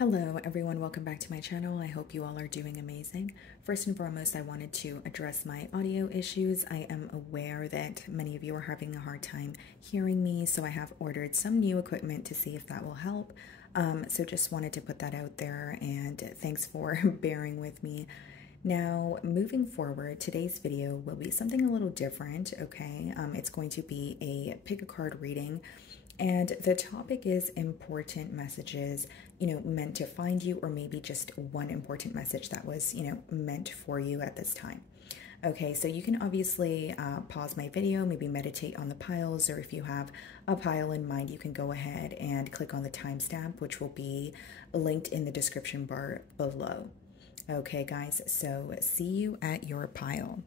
Hello everyone, welcome back to my channel. I hope you all are doing amazing. First and foremost, I wanted to address my audio issues. I am aware that many of you are having a hard time hearing me, so I have ordered some new equipment to see if that will help. So just wanted to put that out there, and thanks for bearing with me. Now, moving forward, today's video will be something a little different, okay? It's going to be a pick a card reading. And the topic is important messages, meant to find you, or maybe just one important message that was, meant for you at this time. Okay, so you can obviously pause my video, maybe meditate on the piles, or if you have a pile in mind, you can go ahead and click on the timestamp, which will be linked in the description bar below. Okay, guys, so see you at your pile.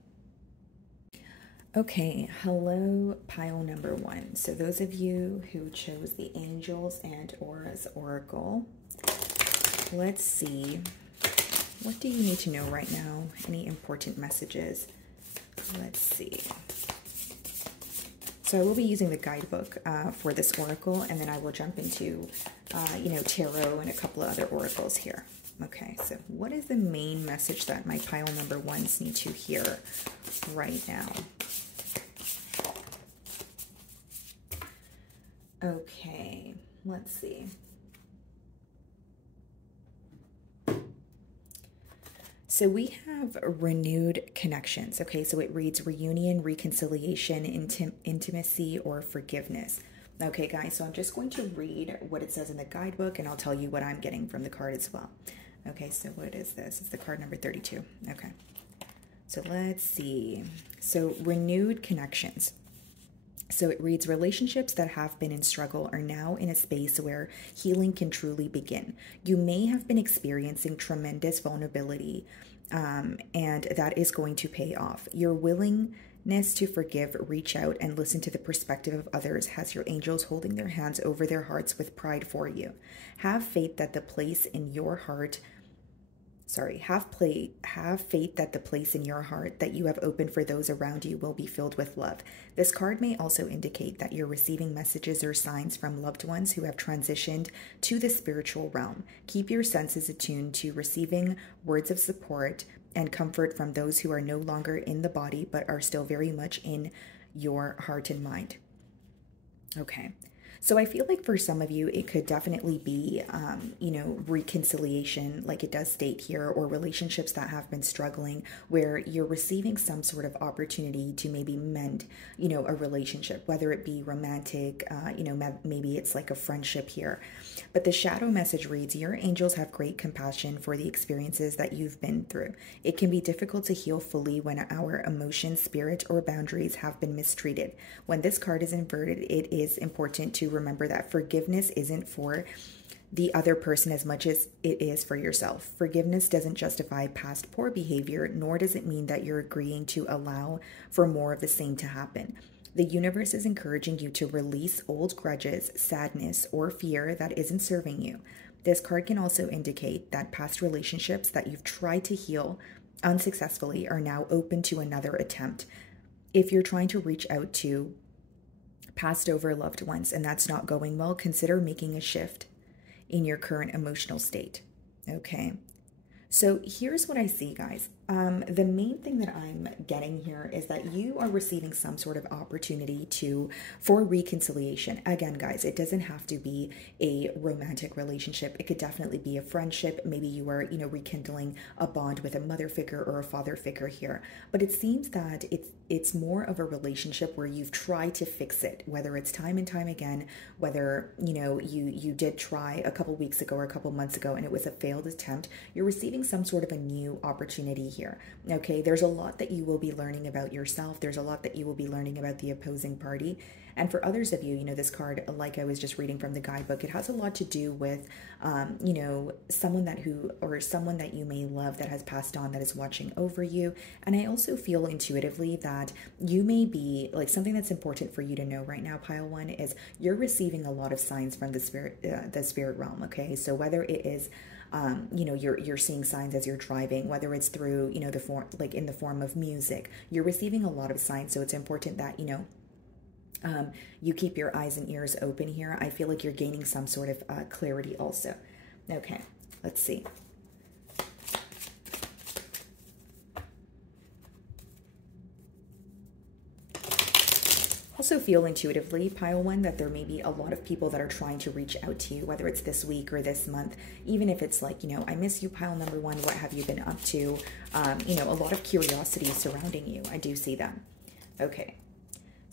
Okay, hello, pile number one. So those of you who chose the Angels and Auras Oracle, let's see, what do you need to know right now? Any important messages? Let's see. So I will be using the guidebook for this oracle, and then I will jump into, tarot and a couple of other oracles here. Okay, so what is the main message that my pile number ones need to hear right now? Okay, let's see. So we have renewed connections. Okay, so it reads reunion, reconciliation, intimacy, or forgiveness. Okay, guys, so I'm just going to read what it says in the guidebook, and I'll tell you what I'm getting from the card as well. Okay, so what is this? It's the card number 32. Okay, so let's see. So renewed connections. So it reads, relationships that have been in struggle are now in a space where healing can truly begin. You may have been experiencing tremendous vulnerability, and that is going to pay off. Your willingness to forgive, reach out, and listen to the perspective of others has your angels holding their hands over their hearts with pride for you. Have faith that the place in your heart have faith that the place in your heart that you have opened for those around you will be filled with love. This card may also indicate that you're receiving messages or signs from loved ones who have transitioned to the spiritual realm. Keep your senses attuned to receiving words of support and comfort from those who are no longer in the body but are still very much in your heart and mind. Okay. So I feel like for some of you, it could definitely be, reconciliation, like it does state here, or relationships that have been struggling where you're receiving some sort of opportunity to maybe mend, a relationship, whether it be romantic, maybe it's like a friendship here. But the shadow message reads, your angels have great compassion for the experiences that you've been through. It can be difficult to heal fully when our emotions, spirit, or boundaries have been mistreated. When this card is inverted, it is important to remember that forgiveness isn't for the other person as much as it is for yourself. Forgiveness doesn't justify past poor behavior, nor does it mean that you're agreeing to allow for more of the same to happen. The universe is encouraging you to release old grudges, sadness, or fear that isn't serving you. This card can also indicate that past relationships that you've tried to heal unsuccessfully are now open to another attempt. If you're trying to reach out to passed over loved ones and that's not going well, consider making a shift in your current emotional state. Okay. So here's what I see, guys. The main thing that I'm getting here is that you are receiving some sort of opportunity for reconciliation. Again, guys, it doesn't have to be a romantic relationship. It could definitely be a friendship. Maybe you are, rekindling a bond with a mother figure or a father figure here. But it seems that it's more of a relationship where you've tried to fix it, whether it's time and time again, whether, you did try a couple weeks ago or a couple months ago and it was a failed attempt. You're receiving some sort of a new opportunity here. Okay, there's a lot that you will be learning about yourself. There's a lot that you will be learning about the opposing party. And for others of you, this card, like I was just reading from the guidebook, it has a lot to do with, someone that you may love that has passed on, that is watching over you. And I also feel intuitively that you may be, like, something that's important for you to know right now, pile one, is you're receiving a lot of signs from the spirit realm. Okay, so whether it is you're seeing signs as you're driving, whether it's through, the form, like in the form of music, you're receiving a lot of signs. So it's important that, you keep your eyes and ears open here. I feel like you're gaining some sort of clarity also. Okay, Let's see. Also feel intuitively, pile one, that there may be a lot of people that are trying to reach out to you, whether it's this week or this month, even if it's like, I miss you, pile number one, what have you been up to? A lot of curiosity surrounding you. I do see that. Okay.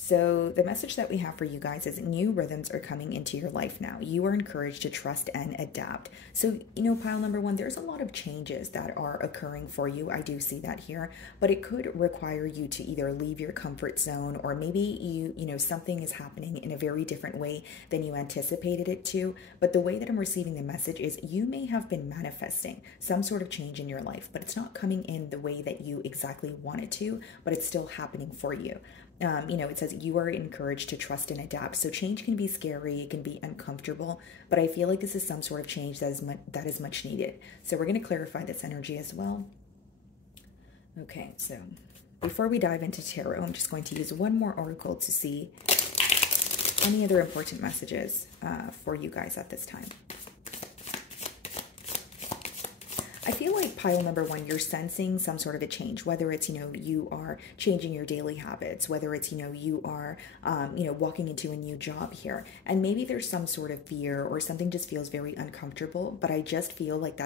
So the message that we have for you guys is new rhythms are coming into your life now. You are encouraged to trust and adapt. So, pile number one, there's a lot of changes that are occurring for you. I do see that here, but it could require you to either leave your comfort zone, or maybe something is happening in a very different way than you anticipated it to. But the way that I'm receiving the message is you may have been manifesting some sort of change in your life, but it's not coming in the way that you exactly want it to, but it's still happening for you. It says you are encouraged to trust and adapt. So change can be scary, it can be uncomfortable, but I feel like this is some sort of change that is much needed. So we're going to clarify this energy as well. Okay, so before we dive into tarot, I'm just going to use one more oracle to see any other important messages for you guys at this time. I feel like pile number one, you're sensing some sort of a change, whether it's, you are changing your daily habits, whether it's, you are, walking into a new job here. And maybe there's some sort of fear or something just feels very uncomfortable, but I just feel like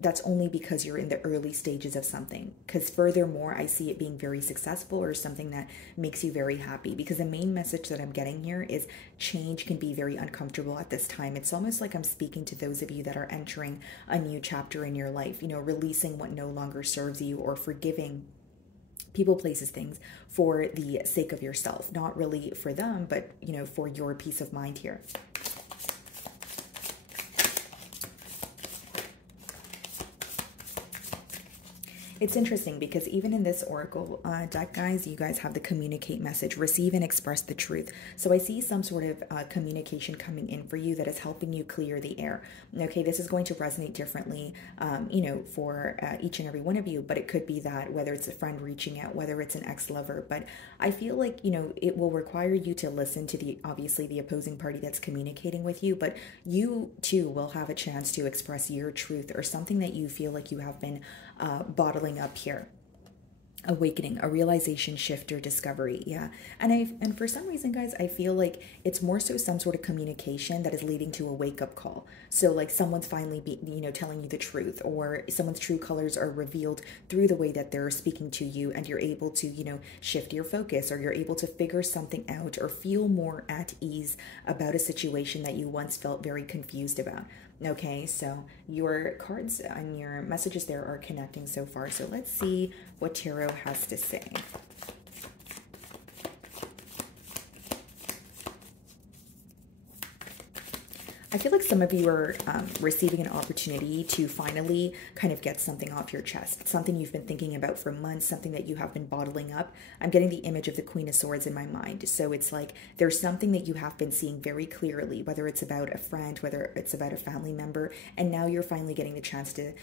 that's only because you're in the early stages of something. Because furthermore, I see it being very successful or something that makes you very happy. Because the main message that I'm getting here is change can be very uncomfortable at this time. It's almost like I'm speaking to those of you that are entering a new chapter in your life, releasing what no longer serves you, or forgiving people, places, things for the sake of yourself. Not really for them, but, for your peace of mind here. It's interesting because even in this oracle deck, guys, you guys have the communicate message, receive and express the truth. So I see some sort of communication coming in for you that is helping you clear the air. Okay, this is going to resonate differently, for each and every one of you, but it could be that whether it's a friend reaching out, whether it's an ex-lover, but I feel like, it will require you to listen to obviously the opposing party that's communicating with you, but you too will have a chance to express your truth or something that you feel like you have been bottling up here. Awakening, a realization, shift, or discovery. Yeah. And for some reason, guys, I feel like it's more so some sort of communication that is leading to a wake-up call. So like someone's finally telling you the truth, or someone's true colors are revealed through the way that they're speaking to you, and you're able to shift your focus, or you're able to figure something out or feel more at ease about a situation that you once felt very confused about. Okay, so your cards and your messages there are connecting so far. So let's see what tarot has to say. I feel like some of you are receiving an opportunity to finally kind of get something off your chest. Something you've been thinking about for months, something that you have been bottling up. I'm getting the image of the Queen of Swords in my mind. So it's like there's something that you have been seeing very clearly, whether it's about a friend, whether it's about a family member, and now you're finally getting the chance to,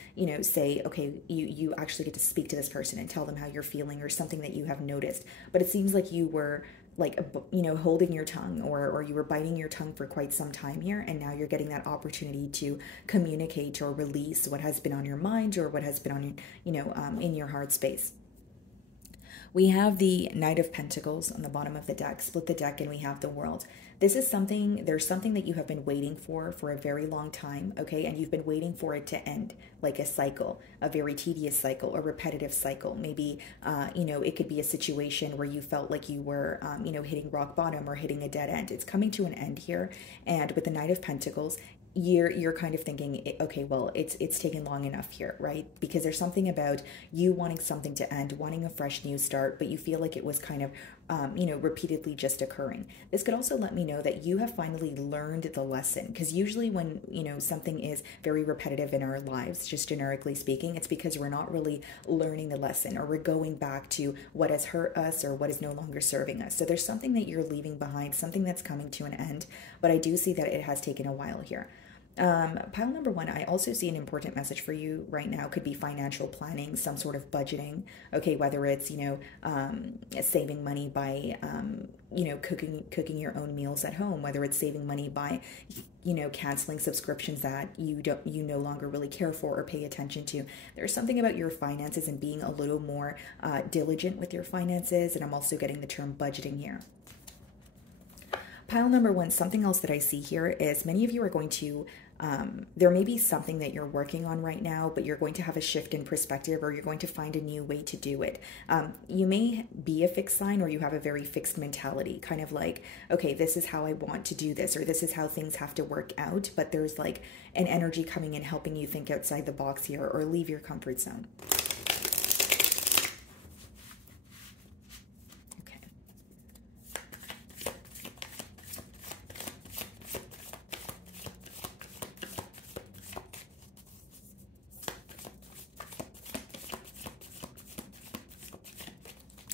say, okay, you actually get to speak to this person and tell them how you're feeling or something that you have noticed. But it seems like you were holding your tongue, or you were biting your tongue for quite some time here, and now you're getting that opportunity to communicate or release what has been on your mind or what has been on your, in your heart space. We have the Knight of Pentacles on the bottom of the deck, split the deck, and we have the World. There's something that you have been waiting for a very long time, okay? And you've been waiting for it to end, like a cycle, a very tedious cycle, a repetitive cycle. Maybe, it could be a situation where you felt like you were, hitting rock bottom or hitting a dead end. It's coming to an end here. And with the Knight of Pentacles, you're kind of thinking, okay, well, it's taken long enough here, right? Because there's something about you wanting something to end, wanting a fresh new start, but you feel like it was kind of, repeatedly just occurring. This could also let me know that you have finally learned the lesson, because usually when, something is very repetitive in our lives, just generically speaking, it's because we're not really learning the lesson, or we're going back to what has hurt us or what is no longer serving us. So there's something that you're leaving behind, something that's coming to an end, but I do see that it has taken a while here. Pile number one, I also see an important message for you right now could be financial planning, some sort of budgeting. Okay, whether it's saving money by cooking your own meals at home, whether it's saving money by canceling subscriptions that you no longer really care for or pay attention to. There's something about your finances and being a little more diligent with your finances, and I'm also getting the term budgeting here. Pile number one, something else that I see here is many of you are going to, there may be something that you're working on right now, but you're going to have a shift in perspective, or you're going to find a new way to do it. You may be a fixed sign, or you have a very fixed mentality, kind of like, okay, this is how I want to do this, or this is how things have to work out, but there's like an energy coming in helping you think outside the box here or leave your comfort zone.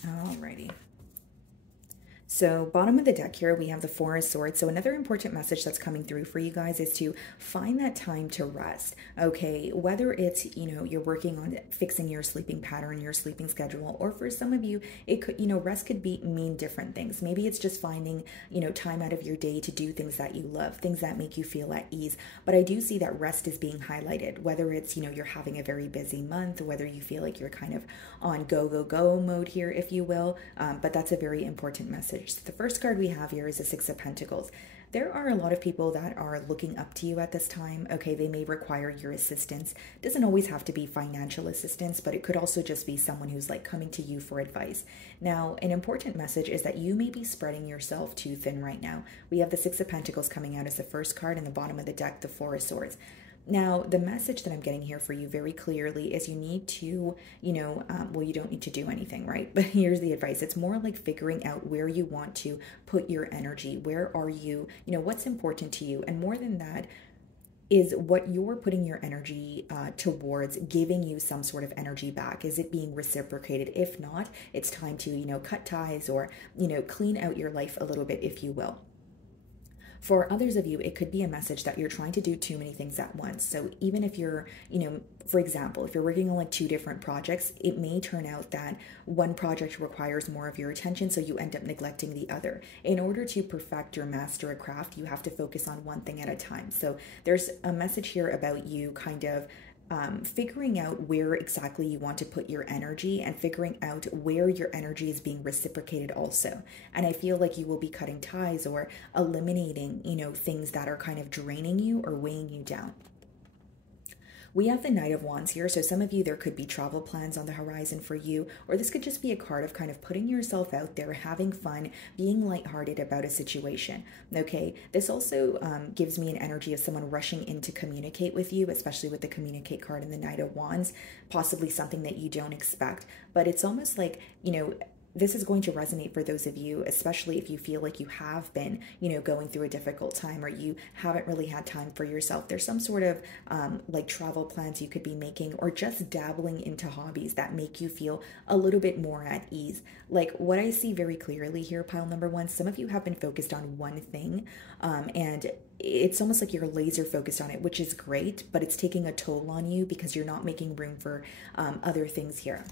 Alrighty. So bottom of the deck here, we have the Four of Swords. So another important message that's coming through for you guys is to find that time to rest. Okay, whether it's, you're working on fixing your sleeping pattern, your sleeping schedule, or for some of you, it could, rest could mean different things. Maybe it's just finding, time out of your day to do things that you love, things that make you feel at ease. But I do see that rest is being highlighted, whether it's, you're having a very busy month, whether you feel like you're kind of on go, go, go mode here, if you will. But that's a very important message. The first card we have here is the Six of Pentacles. There are a lot of people that are looking up to you at this time. Okay, they may require your assistance. It doesn't always have to be financial assistance, but it could also just be someone who's like coming to you for advice. Now, an important message is that you may be spreading yourself too thin right now. We have the Six of Pentacles coming out as the first card, and the bottom of the deck, the Four of Swords. Now, the message that I'm getting here for you very clearly is you need to, well, you don't need to do anything, right? But here's the advice. It's more like figuring out where you want to put your energy. Where are you? What's important to you? And more than that, is what you're putting your energy towards giving you some sort of energy back? Is it being reciprocated? If not, it's time to, cut ties or, clean out your life a little bit, if you will. For others of you, it could be a message that you're trying to do too many things at once. So even if you're, for example, if you're working on like two different projects, it may turn out that one project requires more of your attention, so you end up neglecting the other. In order to perfect or master a craft, you have to focus on one thing at a time. So there's a message here about you kind of figuring out where exactly you want to put your energy and figuring out where your energy is being reciprocated also. And I feel like you will be cutting ties or eliminating, things that are kind of draining you or weighing you down. We have the Knight of Wands here, so some of you, there could be travel plans on the horizon for you, or this could just be a card of kind of putting yourself out there, having fun, being lighthearted about a situation, okay? This also gives me an energy of someone rushing in to communicate with you, especially with the Communicate card and the Knight of Wands, possibly something that you don't expect, but it's almost like, this is going to resonate for those of you, especially if you feel like you have been, going through a difficult time or you haven't really had time for yourself. There's some sort of like travel plans you could be making or just dabbling into hobbies that make you feel a little bit more at ease. Like what I see very clearly here, pile number one, some of you have been focused on one thing and it's almost like you're laser focused on it, which is great, but it's taking a toll on you because you're not making room for other things here.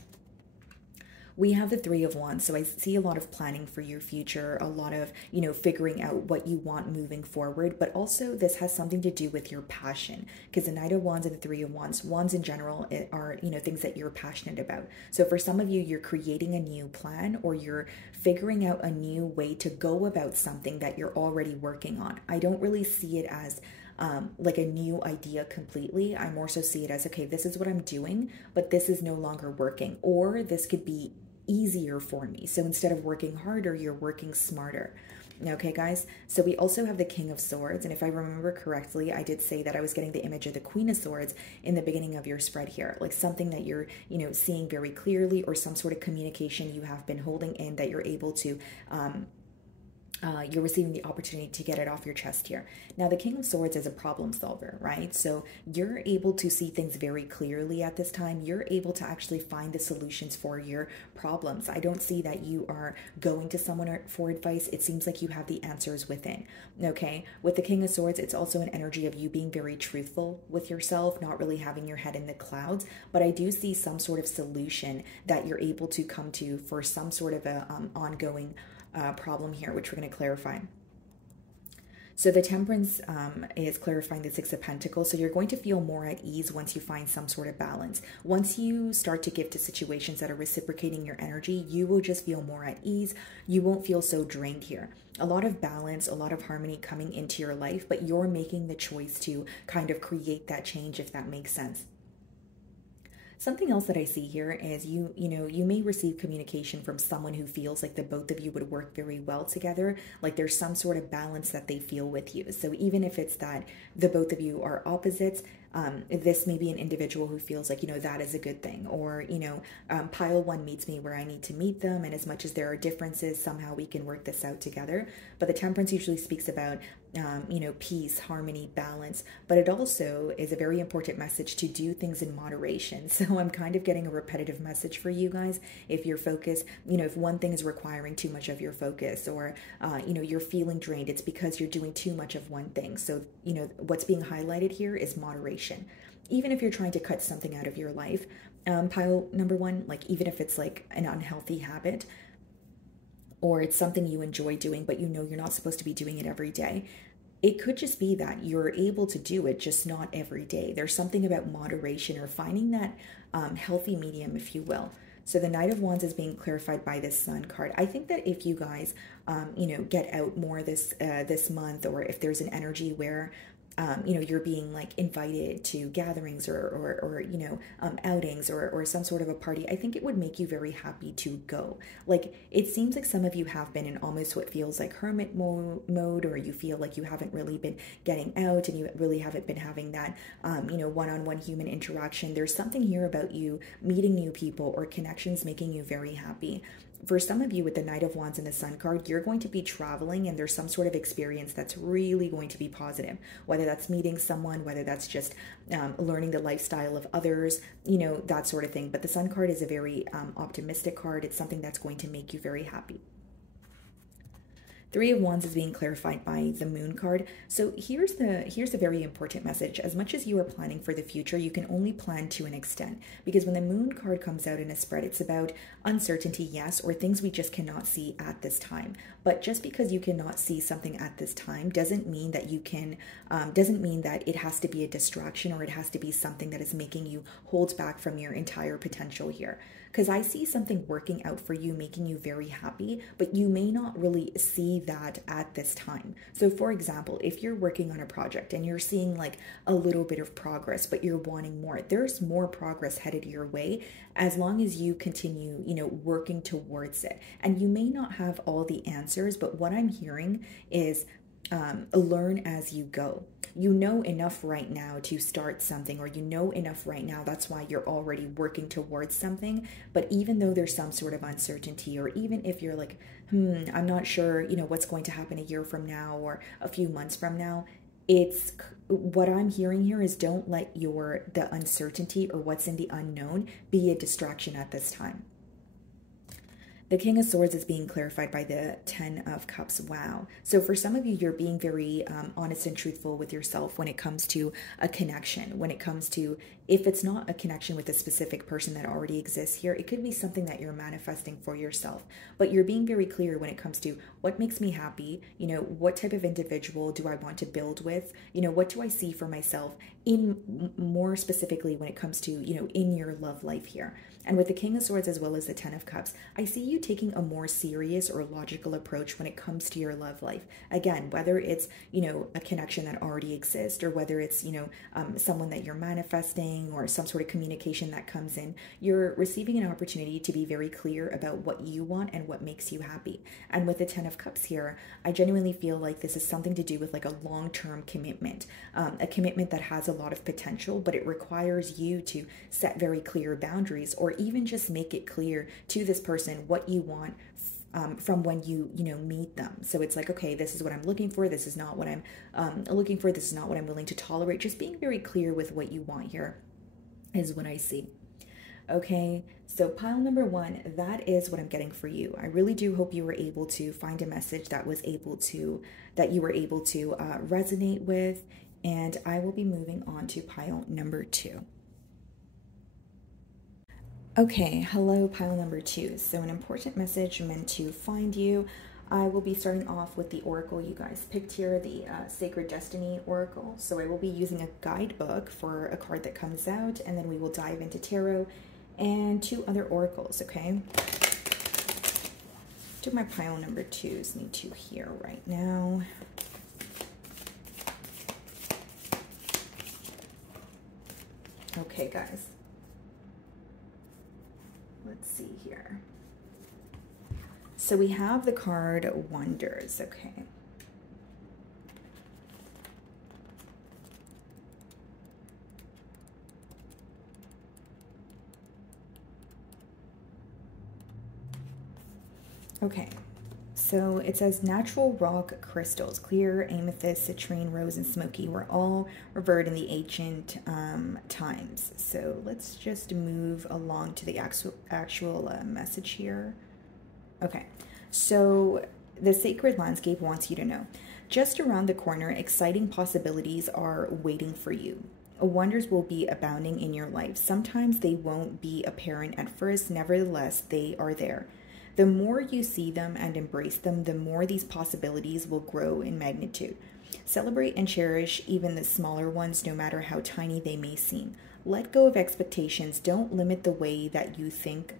We have the Three of Wands, so I see a lot of planning for your future, a lot of, figuring out what you want moving forward, but also this has something to do with your passion, because the Knight of Wands and the Three of Wands, wands in general are, things that you're passionate about. So for some of you, you're creating a new plan or you're figuring out a new way to go about something that you're already working on. I don't really see it as like a new idea completely. I more so see it as, okay, this is what I'm doing, but this is no longer working, or this could be easier for me. So instead of working harder, you're working smarter. Okay, guys? So we also have the King of Swords. And if I remember correctly, I did say that I was getting the image of the Queen of Swords in the beginning of your spread here. Like something that you're, seeing very clearly, or some sort of communication you have been holding in that you're able to you're receiving the opportunity to get it off your chest here. Now, the King of Swords is a problem solver, right? So you're able to see things very clearly at this time. You're able to actually find the solutions for your problems. I don't see that you are going to someone for advice. It seems like you have the answers within, okay? With the King of Swords, it's also an energy of you being very truthful with yourself, not really having your head in the clouds. But I do see some sort of solution that you're able to come to for some sort of a ongoing problem here, which we're going to clarify. So the Temperance is clarifying the Six of Pentacles. So you're going to feel more at ease once you find some sort of balance. Once you start to give to situations that are reciprocating your energy, you will just feel more at ease. You won't feel so drained here. A lot of balance, a lot of harmony coming into your life, but you're making the choice to kind of create that change, if that makes sense. Something else that I see here is you may receive communication from someone who feels like the both of you would work very well together, like there's some sort of balance that they feel with you. So even if it's that the both of you are opposites, this may be an individual who feels like, that is a good thing, or, pile one meets me where I need to meet them. And as much as there are differences, somehow we can work this out together. But the Temperance usually speaks about, peace, harmony, balance, but it also is a very important message to do things in moderation. So I'm kind of getting a repetitive message for you guys. If your focus, if one thing is requiring too much of your focus, or, you're feeling drained, it's because you're doing too much of one thing. So, what's being highlighted here is moderation. Even if you're trying to cut something out of your life, pile number one, like even if it's like an unhealthy habit, or it's something you enjoy doing, but you're not supposed to be doing it every day. It could just be that you're able to do it, just not every day. There's something about moderation or finding that healthy medium, if you will. So the Knight of Wands is being clarified by this Sun card. I think that if you guys, get out more this month, or if there's an energy where you're being like invited to gatherings or outings or some sort of a party, I think it would make you very happy to go. Like, it seems like some of you have been in almost what feels like hermit mode, or you feel like you haven't really been getting out and you really haven't been having that, one-on-one human interaction. There's something here about you meeting new people or connections making you very happy. For some of you with the Knight of Wands and the Sun card, you're going to be traveling, and there's some sort of experience that's really going to be positive, whether that's meeting someone, whether that's just learning the lifestyle of others, that sort of thing. But the Sun card is a very optimistic card. It's something that's going to make you very happy. Three of Wands is being clarified by the Moon card. So here's a very important message. As much as you are planning for the future, you can only plan to an extent. Because when the Moon card comes out in a spread, it's about uncertainty, yes, or things we just cannot see at this time. But just because you cannot see something at this time doesn't mean that doesn't mean that it has to be a distraction, or it has to be something that is making you hold back from your entire potential here. Because I see something working out for you, making you very happy, but you may not really see that at this time. So for example, if you're working on a project and you're seeing like a little bit of progress, but you're wanting more, there's more progress headed your way as long as you continue, working towards it. And you may not have all the answers, but what I'm hearing is learn as you go. You know enough right now to start something, or enough right now, that's why you're already working towards something. But even though there's some sort of uncertainty, or even if you're like, I'm not sure, what's going to happen a year from now or a few months from now, it's what I'm hearing here is don't let the uncertainty or what's in the unknown be a distraction at this time. The King of Swords is being clarified by the Ten of Cups. Wow. So for some of you, you're being very honest and truthful with yourself when it comes to a connection, when it comes to, if it's not a connection with a specific person that already exists here, it could be something that you're manifesting for yourself. But you're being very clear when it comes to what makes me happy, what type of individual do I want to build with, what do I see for myself, in more specifically when it comes to, in your love life here. And with the King of Swords as well as the Ten of Cups, I see you taking a more serious or logical approach when it comes to your love life. Again, whether it's, a connection that already exists, or whether it's, someone that you're manifesting, or some sort of communication that comes in, you're receiving an opportunity to be very clear about what you want and what makes you happy. And with the Ten of Cups here, I genuinely feel like this is something to do with like a long-term commitment, a commitment that has a lot of potential, but it requires you to set very clear boundaries, or even just make it clear to this person what you want from when you know, meet them. So it's like, okay, this is what I'm looking for. This is not what I'm looking for. This is not what I'm willing to tolerate. Just being very clear with what you want here is what I see. Okay, so pile number one, that is what I'm getting for you. I really do hope you were able to find a message that you were able to resonate with. And I will be moving on to pile number two. Okay, hello, pile number two. So an important message meant to find you. I will be starting off with the oracle you guys picked here, the Sacred Destiny Oracle. So I will be using a guidebook for a card that comes out, and then we will dive into tarot and two other oracles, okay? Do my pile number twos need to here right now. Okay, guys. Let's see here. So we have the card Wonders, okay? Okay, so it says natural rock crystals, clear, amethyst, citrine, rose, and smoky were all revered in the ancient times. So let's just move along to the actual message here. Okay, so the sacred landscape wants you to know. Just around the corner, exciting possibilities are waiting for you. Wonders will be abounding in your life. Sometimes they won't be apparent at first, nevertheless, they are there. The more you see them and embrace them, the more these possibilities will grow in magnitude. Celebrate and cherish even the smaller ones, no matter how tiny they may seem. Let go of expectations. Don't limit the way that you think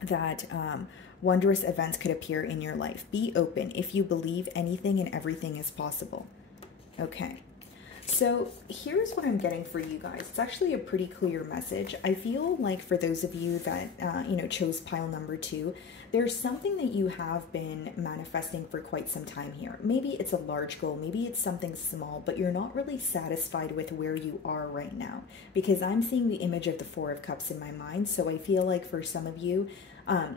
that wondrous events could appear in your life. Be open. If you believe, anything and everything is possible. Okay. So here's what I'm getting for you guys. It's actually a pretty clear message. I feel like for those of you that, you know, chose pile number two, there's something that you have been manifesting for quite some time here. Maybe it's a large goal, maybe it's something small, but you're not really satisfied with where you are right now, because I'm seeing the image of the Four of Cups in my mind. So I feel like for some of you,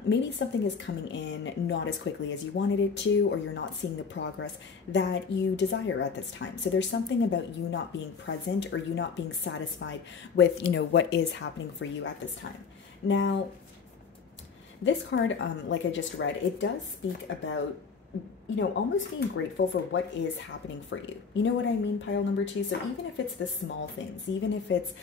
maybe something is coming in not as quickly as you wanted it to, or you're not seeing the progress that you desire at this time. So there's something about you not being present, or you not being satisfied with, you know, what is happening for you at this time. Now, this card, like I just read, it does speak about, you know, almost being grateful for what is happening for you. You know what I mean, pile number two? So even if it's the small things, even if it's,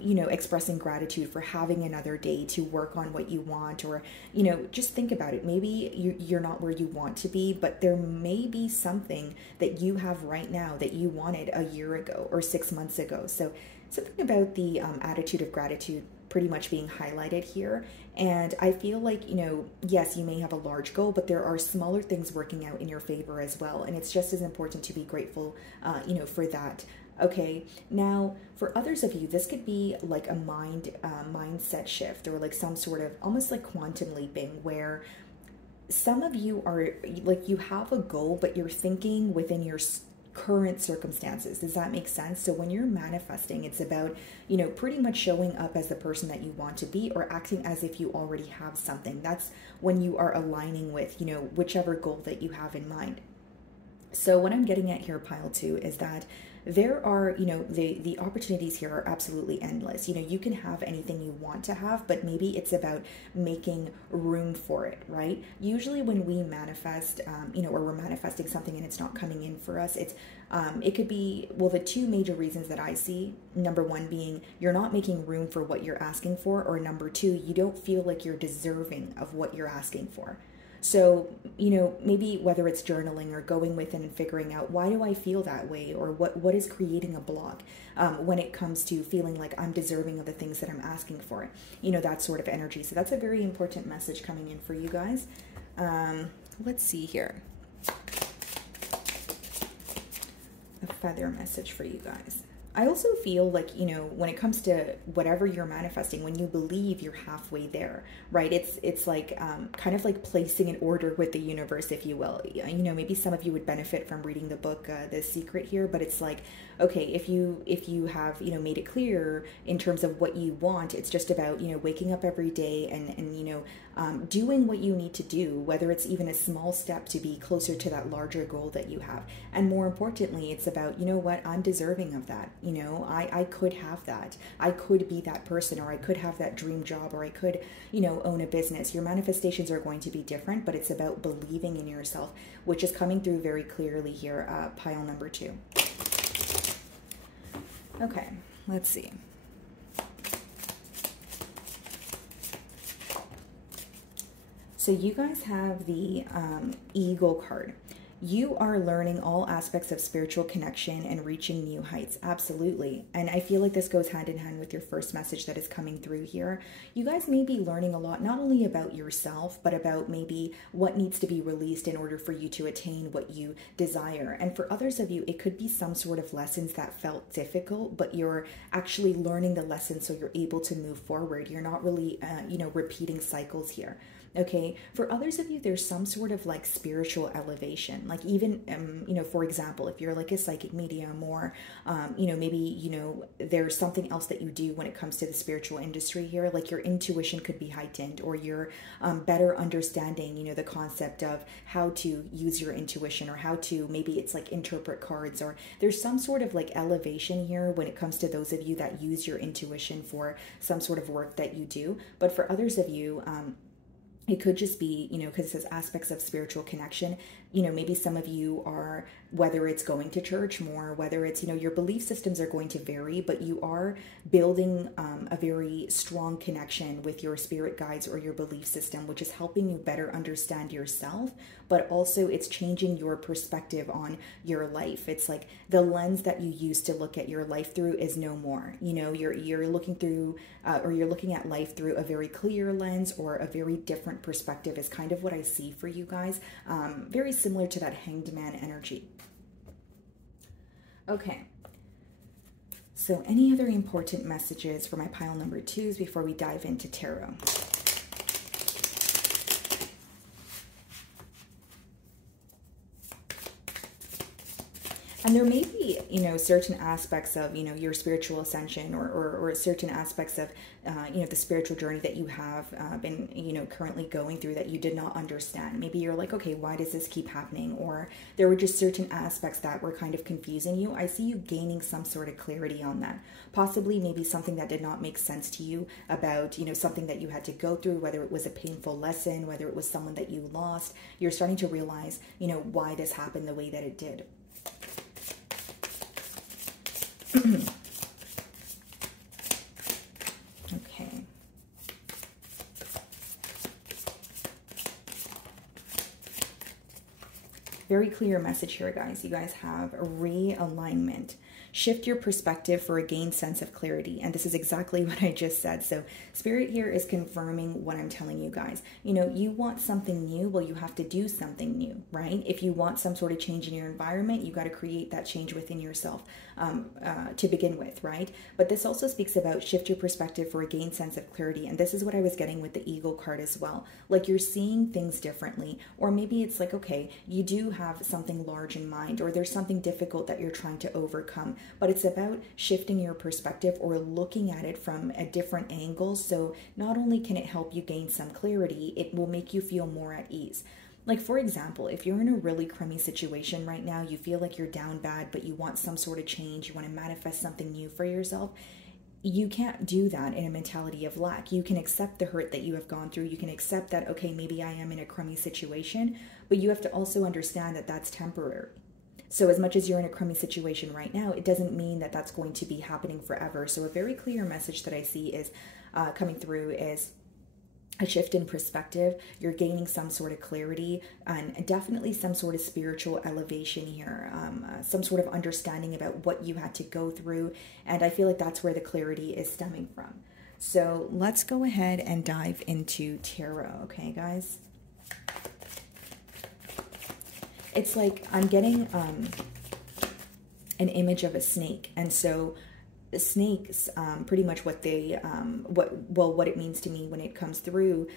you know, expressing gratitude for having another day to work on what you want, or, you know, just think about it. Maybe you're not where you want to be, but there may be something that you have right now that you wanted a year ago or 6 months ago. So something about the attitude of gratitude pretty much being highlighted here. And I feel like, you know, yes, you may have a large goal, but there are smaller things working out in your favor as well. And it's just as important to be grateful, you know, for that. Okay, now for others of you, this could be like a mindset shift, or like some sort of almost like quantum leaping, where some of you are like, you have a goal, but you're thinking within your current circumstances. Does that make sense? So when you're manifesting, it's about, you know, pretty much showing up as the person that you want to be, or acting as if you already have something. That's when you are aligning with, you know, whichever goal that you have in mind. So what I'm getting at here, pile two, is that there are, you know, the opportunities here are absolutely endless. You know, you can have anything you want to have, but maybe it's about making room for it, right? Usually when we manifest, you know, or we're manifesting something and it's not coming in for us, it's, it could be, well, the two major reasons that I see, number one being you're not making room for what you're asking for, or number two, you don't feel like you're deserving of what you're asking for. So, you know, maybe whether it's journaling or going within and figuring out, why do I feel that way? Or what is creating a block when it comes to feeling like I'm deserving of the things that I'm asking for, you know, that sort of energy. So that's a very important message coming in for you guys. Let's see here. A feather message for you guys. I also feel like, you know, when it comes to whatever you're manifesting, when you believe you're halfway there, right? It's like kind of like placing an order with the universe, if you will. You know, maybe some of you would benefit from reading the book The Secret here, but it's like, okay, if you have, you know, made it clear in terms of what you want, it's just about, you know, waking up every day and you know, doing what you need to do, whether it's even a small step to be closer to that larger goal that you have. And more importantly, it's about, you know what, I'm deserving of that. You know, I could have that. I could be that person, or I could have that dream job, or I could, you know, own a business. Your manifestations are going to be different, but it's about believing in yourself, which is coming through very clearly here, pile number 2. Okay, let's see. So you guys have the Eagle card. You are learning all aspects of spiritual connection and reaching new heights. Absolutely. And I feel like this goes hand in hand with your first message that is coming through here. You guys may be learning a lot, not only about yourself, but about maybe what needs to be released in order for you to attain what you desire. And for others of you, it could be some sort of lessons that felt difficult, but you're actually learning the lessons so you're able to move forward. You're not really, you know, repeating cycles here. Okay, for others of you, there's some sort of like spiritual elevation, like even, you know, for example, if you're like a psychic medium, or, you know, maybe, you know, there's something else that you do when it comes to the spiritual industry here, like your intuition could be heightened, or you're better understanding, you know, the concept of how to use your intuition, or how to, maybe it's like interpret cards, or there's some sort of like elevation here when it comes to those of you that use your intuition for some sort of work that you do. But for others of you, it could just be, you know, because it says aspects of spiritual connection, you know, maybe some of you are, whether it's going to church more, whether it's, you know, your belief systems are going to vary, but you are building a very strong connection with your spirit guides or your belief system, which is helping you better understand yourself, but also it's changing your perspective on your life. It's like the lens that you used to look at your life through is no more. You know, you're looking through, or you're looking at life through a very clear lens, or a very different perspective is kind of what I see for you guys. Very similar to that Hanged Man energy. Okay. So any other important messages for my pile number 2s before we dive into tarot? And there may be, you know, certain aspects of, you know, your spiritual ascension, or certain aspects of, you know, the spiritual journey that you have been, you know, currently going through that you did not understand. Maybe you're like, okay, why does this keep happening? Or there were just certain aspects that were kind of confusing you. I see you gaining some sort of clarity on that. Possibly maybe something that did not make sense to you about, you know, something that you had to go through, whether it was a painful lesson, whether it was someone that you lost. You're starting to realize, you know, why this happened the way that it did. Okay. Very clear message here, guys. You guys have a realignment. Shift your perspective for a gained sense of clarity. And this is exactly what I just said. So Spirit here is confirming what I'm telling you guys. You know, you want something new, well, you have to do something new, right? If you want some sort of change in your environment, you got to create that change within yourself to begin with, right? But this also speaks about shift your perspective for a gained sense of clarity. And this is what I was getting with the Eagle card as well. Like you're seeing things differently, or maybe it's like, okay, you do have something large in mind, or there's something difficult that you're trying to overcome. But it's about shifting your perspective or looking at it from a different angle. So not only can it help you gain some clarity, it will make you feel more at ease. Like, for example, if you're in a really crummy situation right now, you feel like you're down bad, but you want some sort of change, you want to manifest something new for yourself, you can't do that in a mentality of lack. You can accept the hurt that you have gone through. You can accept that, okay, maybe I am in a crummy situation, but you have to also understand that that's temporary. So as much as you're in a crummy situation right now, it doesn't mean that that's going to be happening forever. So a very clear message that I see is coming through is a shift in perspective. You're gaining some sort of clarity, and definitely some sort of spiritual elevation here, some sort of understanding about what you had to go through. And I feel like that's where the clarity is stemming from. So let's go ahead and dive into tarot. Okay, guys. It's like I'm getting an image of a snake. And so snakes, pretty much what they what it means to me when it comes through,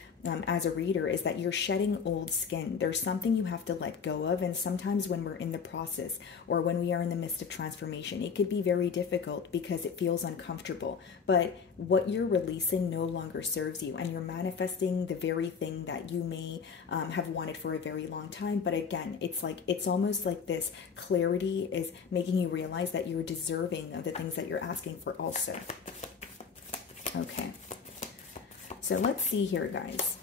as a reader, is that you're shedding old skin. There's something you have to let go of, and sometimes when we're in the process or when we are in the midst of transformation, it could be very difficult because it feels uncomfortable. But what you're releasing no longer serves you, and you're manifesting the very thing that you may have wanted for a very long time. But again, it's almost like this clarity is making you realize that you're deserving of the things that you're asking for also. Okay. So let's see here, guys.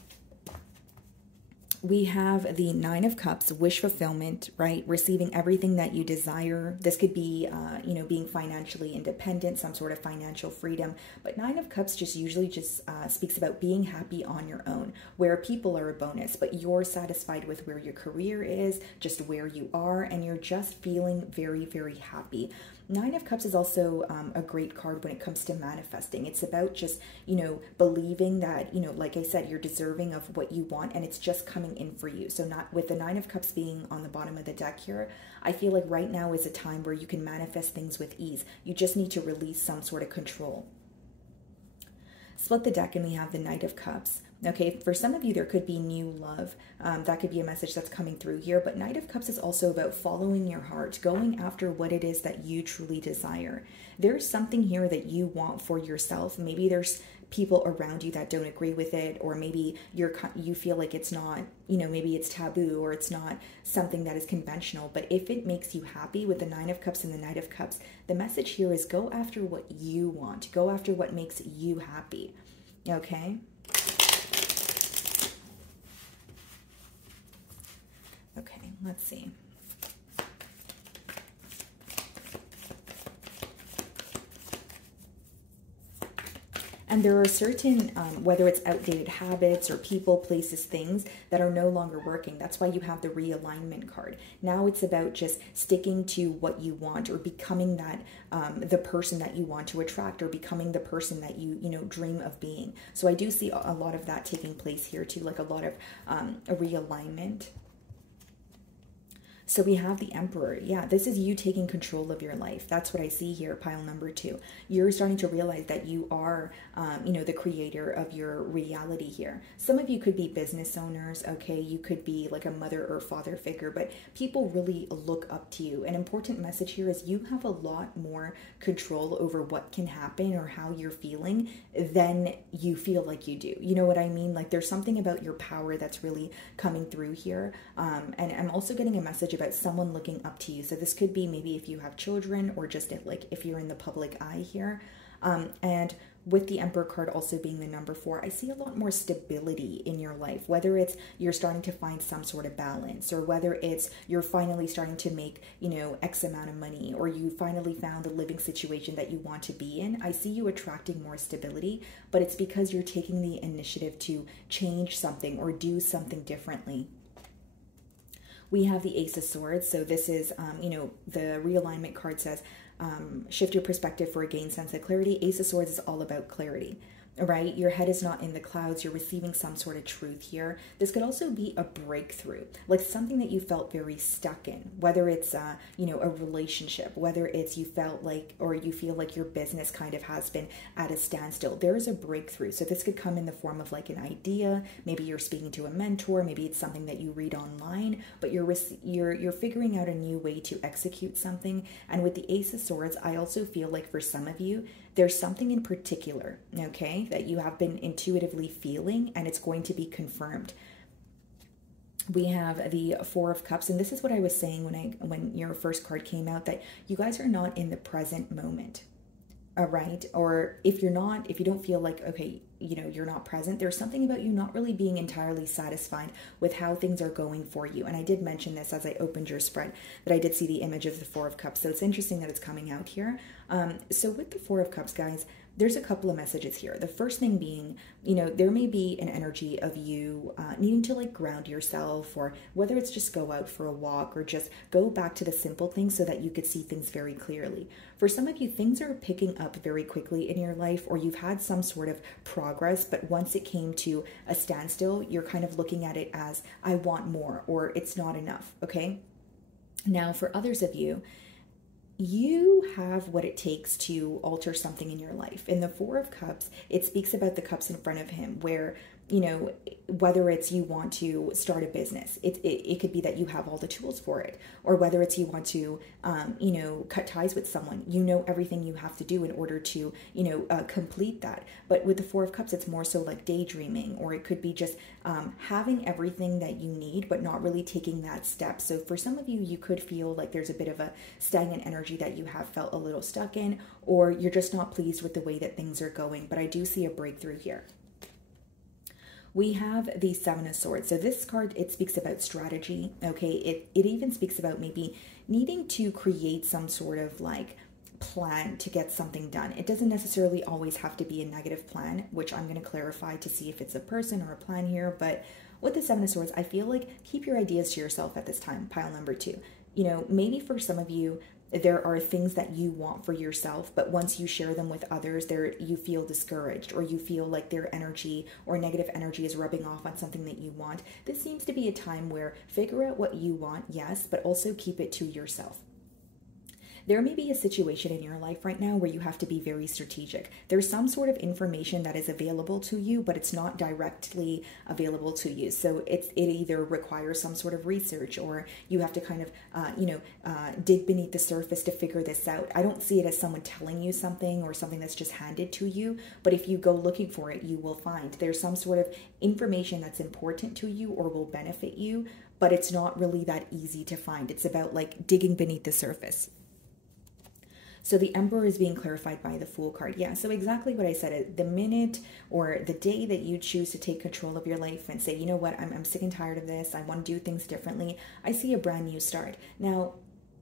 We have the Nine of Cups, wish fulfillment, right? Receiving everything that you desire. This could be, being financially independent, some sort of financial freedom. But Nine of Cups usually speaks about being happy on your own, where people are a bonus, but you're satisfied with where your career is, just where you are, and you're just feeling very, very happy. Nine of Cups is also a great card when it comes to manifesting. It's about just, believing that, like I said, you're deserving of what you want, and it's just coming in for you. So not with the Nine of Cups being on the bottom of the deck here, I feel like right now is a time where you can manifest things with ease. You just need to release some sort of control. Split the deck and we have the Knight of Cups. Okay, for some of you, there could be new love. That could be a message that's coming through here. But Knight of Cups is also about following your heart, going after what it is that you truly desire. There's something here that you want for yourself. Maybe there's people around you that don't agree with it, or maybe you feel like it's not, maybe it's taboo or it's not something that is conventional. But if it makes you happy with the Nine of Cups and the Knight of Cups, the message here is go after what you want. Go after what makes you happy. Okay? Okay, let's see. And there are certain, whether it's outdated habits or people, places, things that are no longer working. That's why you have the realignment card. Now it's about just sticking to what you want, or becoming that, the person that you want to attract, or becoming the person that you dream of being. So I do see a lot of that taking place here too, like a lot of a realignment. So we have the Emperor. Yeah, this is you taking control of your life. That's what I see here, pile number 2. You're starting to realize that you are, the creator of your reality here. Some of you could be business owners, okay? You could be like a mother or father figure, but people really look up to you. An important message here is you have a lot more control over what can happen or how you're feeling than you feel like you do. You know what I mean? Like there's something about your power that's really coming through here. And I'm also getting a message about someone looking up to you. So this could be maybe if you have children, or just if you're in the public eye here. And with the Emperor card also being the number 4, I see a lot more stability in your life, whether it's you're starting to find some sort of balance, or whether it's you're finally starting to make, X amount of money, or you finally found the living situation that you want to be in. I see you attracting more stability, but it's because you're taking the initiative to change something or do something differently. We have the Ace of Swords. So this is, the realignment card says, shift your perspective for a gained sense of clarity. Ace of Swords is all about clarity, right? Your head is not in the clouds. You're receiving some sort of truth here. This could also be a breakthrough, like something that you felt very stuck in, whether it's, a relationship, whether it's you felt like, or you feel like your business kind of has been at a standstill. There is a breakthrough. So this could come in the form of like an idea. Maybe you're speaking to a mentor. Maybe it's something that you read online, but you're figuring out a new way to execute something. And with the Ace of Swords, I also feel like for some of you, there's something in particular, okay, that you have been intuitively feeling, and it's going to be confirmed. We have the Four of Cups, and this is what I was saying when your first card came out, that you guys are not in the present moment. All right. Or if you don't feel like, okay, you're not present, there's something about you not really being entirely satisfied with how things are going for you. And I did mention this as I opened your spread, that I did see the image of the Four of Cups. So it's interesting that it's coming out here. So with the Four of Cups, guys, there's a couple of messages here. The first thing being, there may be an energy of you needing to like ground yourself, or whether it's just go out for a walk, or just go back to the simple things so that you could see things very clearly. For some of you, things are picking up very quickly in your life, or you've had some sort of progress, but once it came to a standstill, you're kind of looking at it as, I want more, or it's not enough, okay? Now, for others of you, you have what it takes to alter something in your life. In the Four of Cups, it speaks about the cups in front of him, where, you know, whether it's you want to start a business, it could be that you have all the tools for it, or whether it's you want to, you know, cut ties with someone, you know, everything you have to do in order to, you know, complete that. But with the Four of Cups, it's more so like daydreaming, or it could be just having everything that you need, but not really taking that step. So for some of you, you could feel like there's a bit of a stagnant energy that you have felt a little stuck in, or you're just not pleased with the way that things are going. But I do see a breakthrough here. We have the Seven of Swords. So this card, it speaks about strategy, okay? It even speaks about maybe needing to create some sort of like plan to get something done. It doesn't necessarily always have to be a negative plan, which I'm going to clarify to see if it's a person or a plan here. But with the Seven of Swords, I feel like keep your ideas to yourself at this time, pile number 2. You know, maybe for some of you, there are things that you want for yourself, but once you share them with others, you feel discouraged, or you feel like their energy or negative energy is rubbing off on something that you want. This seems to be a time where figure out what you want, yes, but also keep it to yourself. There may be a situation in your life right now where you have to be very strategic. There's some sort of information that is available to you, but it's not directly available to you. So it either requires some sort of research, or you have to kind of, dig beneath the surface to figure this out. I don't see it as someone telling you something or something that's just handed to you, but if you go looking for it, you will find there's some sort of information that's important to you or will benefit you, but it's not really that easy to find. It's about like digging beneath the surface. So the Emperor is being clarified by the Fool card. Yeah, so exactly what I said. The minute or the day that you choose to take control of your life and say, you know what, I'm sick and tired of this, I want to do things differently, I see a brand new start. Now,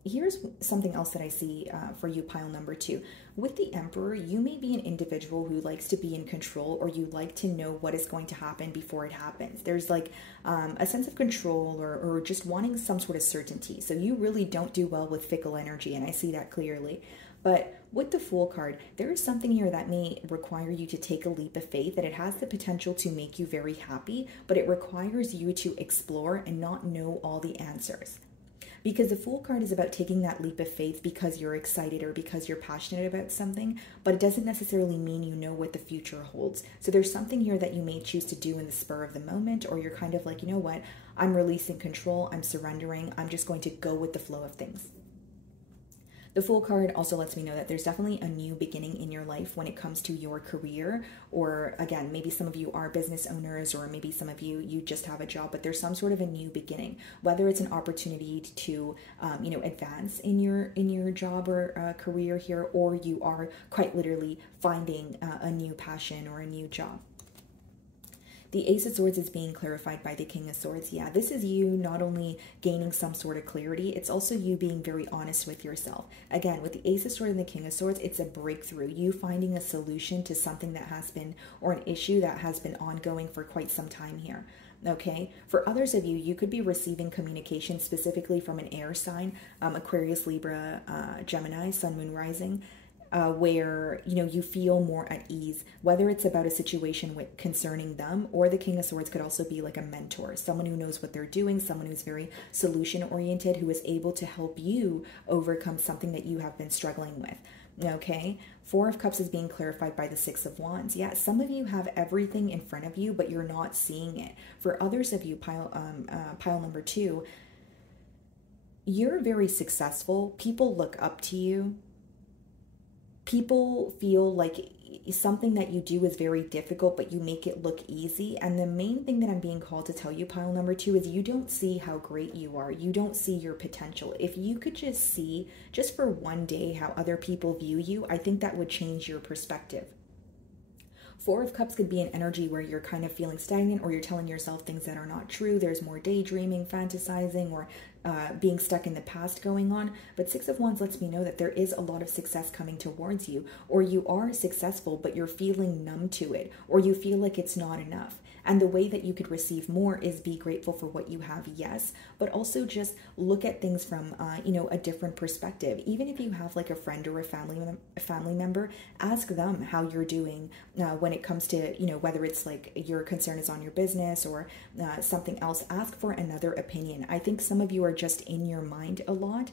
here's something else that I see for you, pile number 2. With the Emperor, you may be an individual who likes to be in control, or you like to know what is going to happen before it happens. There's like a sense of control, or just wanting some sort of certainty. So you really don't do well with fickle energy, and I see that clearly. But with the Fool card, there is something here that may require you to take a leap of faith, that it has the potential to make you very happy, but it requires you to explore and not know all the answers. Because the Fool card is about taking that leap of faith because you're excited or because you're passionate about something, but it doesn't necessarily mean you know what the future holds. So there's something here that you may choose to do in the spur of the moment, or you're kind of like, you know what, I'm releasing control, I'm surrendering, I'm just going to go with the flow of things. The Fool card also lets me know that there's definitely a new beginning in your life when it comes to your career, or again, maybe some of you are business owners, or maybe some of you just have a job, but there's some sort of a new beginning, whether it's an opportunity to advance in your job or career here, or you are quite literally finding a new passion or a new job. The Ace of Swords is being clarified by the King of Swords. Yeah, this is you not only gaining some sort of clarity, it's also you being very honest with yourself. Again, with the Ace of Swords and the King of Swords, it's a breakthrough. You finding a solution to something that has been, or an issue that has been ongoing for quite some time here. Okay, for others of you, you could be receiving communication specifically from an air sign, Aquarius, Libra, Gemini, Sun, Moon, Rising, where you feel more at ease, whether it's about a situation concerning them, or the King of Swords could also be like a mentor, someone who knows what they're doing, someone who's very solution oriented, who is able to help you overcome something that you have been struggling with. Okay, Four of Cups is being clarified by the Six of Wands. Yeah, some of you have everything in front of you, but you're not seeing it. For others of you, pile number 2, you're very successful. People look up to you. People feel like something that you do is very difficult, but you make it look easy. And the main thing that I'm being called to tell you, pile number 2, is you don't see how great you are. You don't see your potential. If you could just see, just for one day, how other people view you, I think that would change your perspective. Four of Cups could be an energy where you're kind of feeling stagnant, or you're telling yourself things that are not true. There's more daydreaming, fantasizing, or being stuck in the past going on. But Six of Wands lets me know that there is a lot of success coming towards you, or you are successful, but you're feeling numb to it, or you feel like it's not enough. And the way that you could receive more is be grateful for what you have, yes, but also just look at things from, a different perspective. Even if you have like a friend or a family member, ask them how you're doing when it comes to, whether it's like your concern is on your business or something else. Ask for another opinion. I think some of you are just in your mind a lot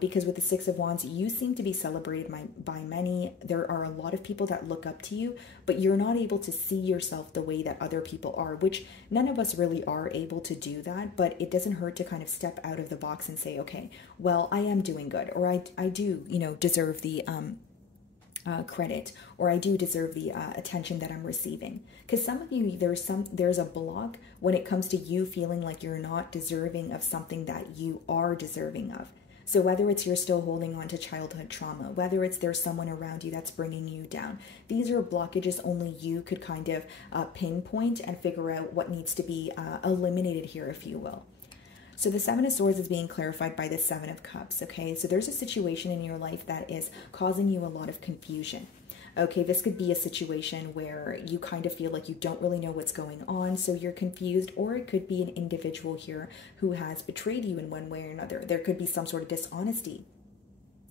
because with the Six of Wands, you seem to be celebrated by many. There are a lot of people that look up to you, but you're not able to see yourself the way that other people are, which none of us really are able to do that, but it doesn't hurt to kind of step out of the box and say, okay, well, I am doing good, or I do, deserve the credit, or I do deserve the attention that I'm receiving. Because some of you, there's a block when it comes to you feeling like you're not deserving of something that you are deserving of. So whether it's you're still holding on to childhood trauma, whether it's there's someone around you that's bringing you down, these are blockages only you could kind of pinpoint and figure out what needs to be eliminated here, if you will. So the Seven of Swords is being clarified by the Seven of Cups, okay? So there's a situation in your life that is causing you a lot of confusion. Okay, this could be a situation where you kind of feel like you don't really know what's going on, so you're confused, or it could be an individual here who has betrayed you in one way or another. There could be some sort of dishonesty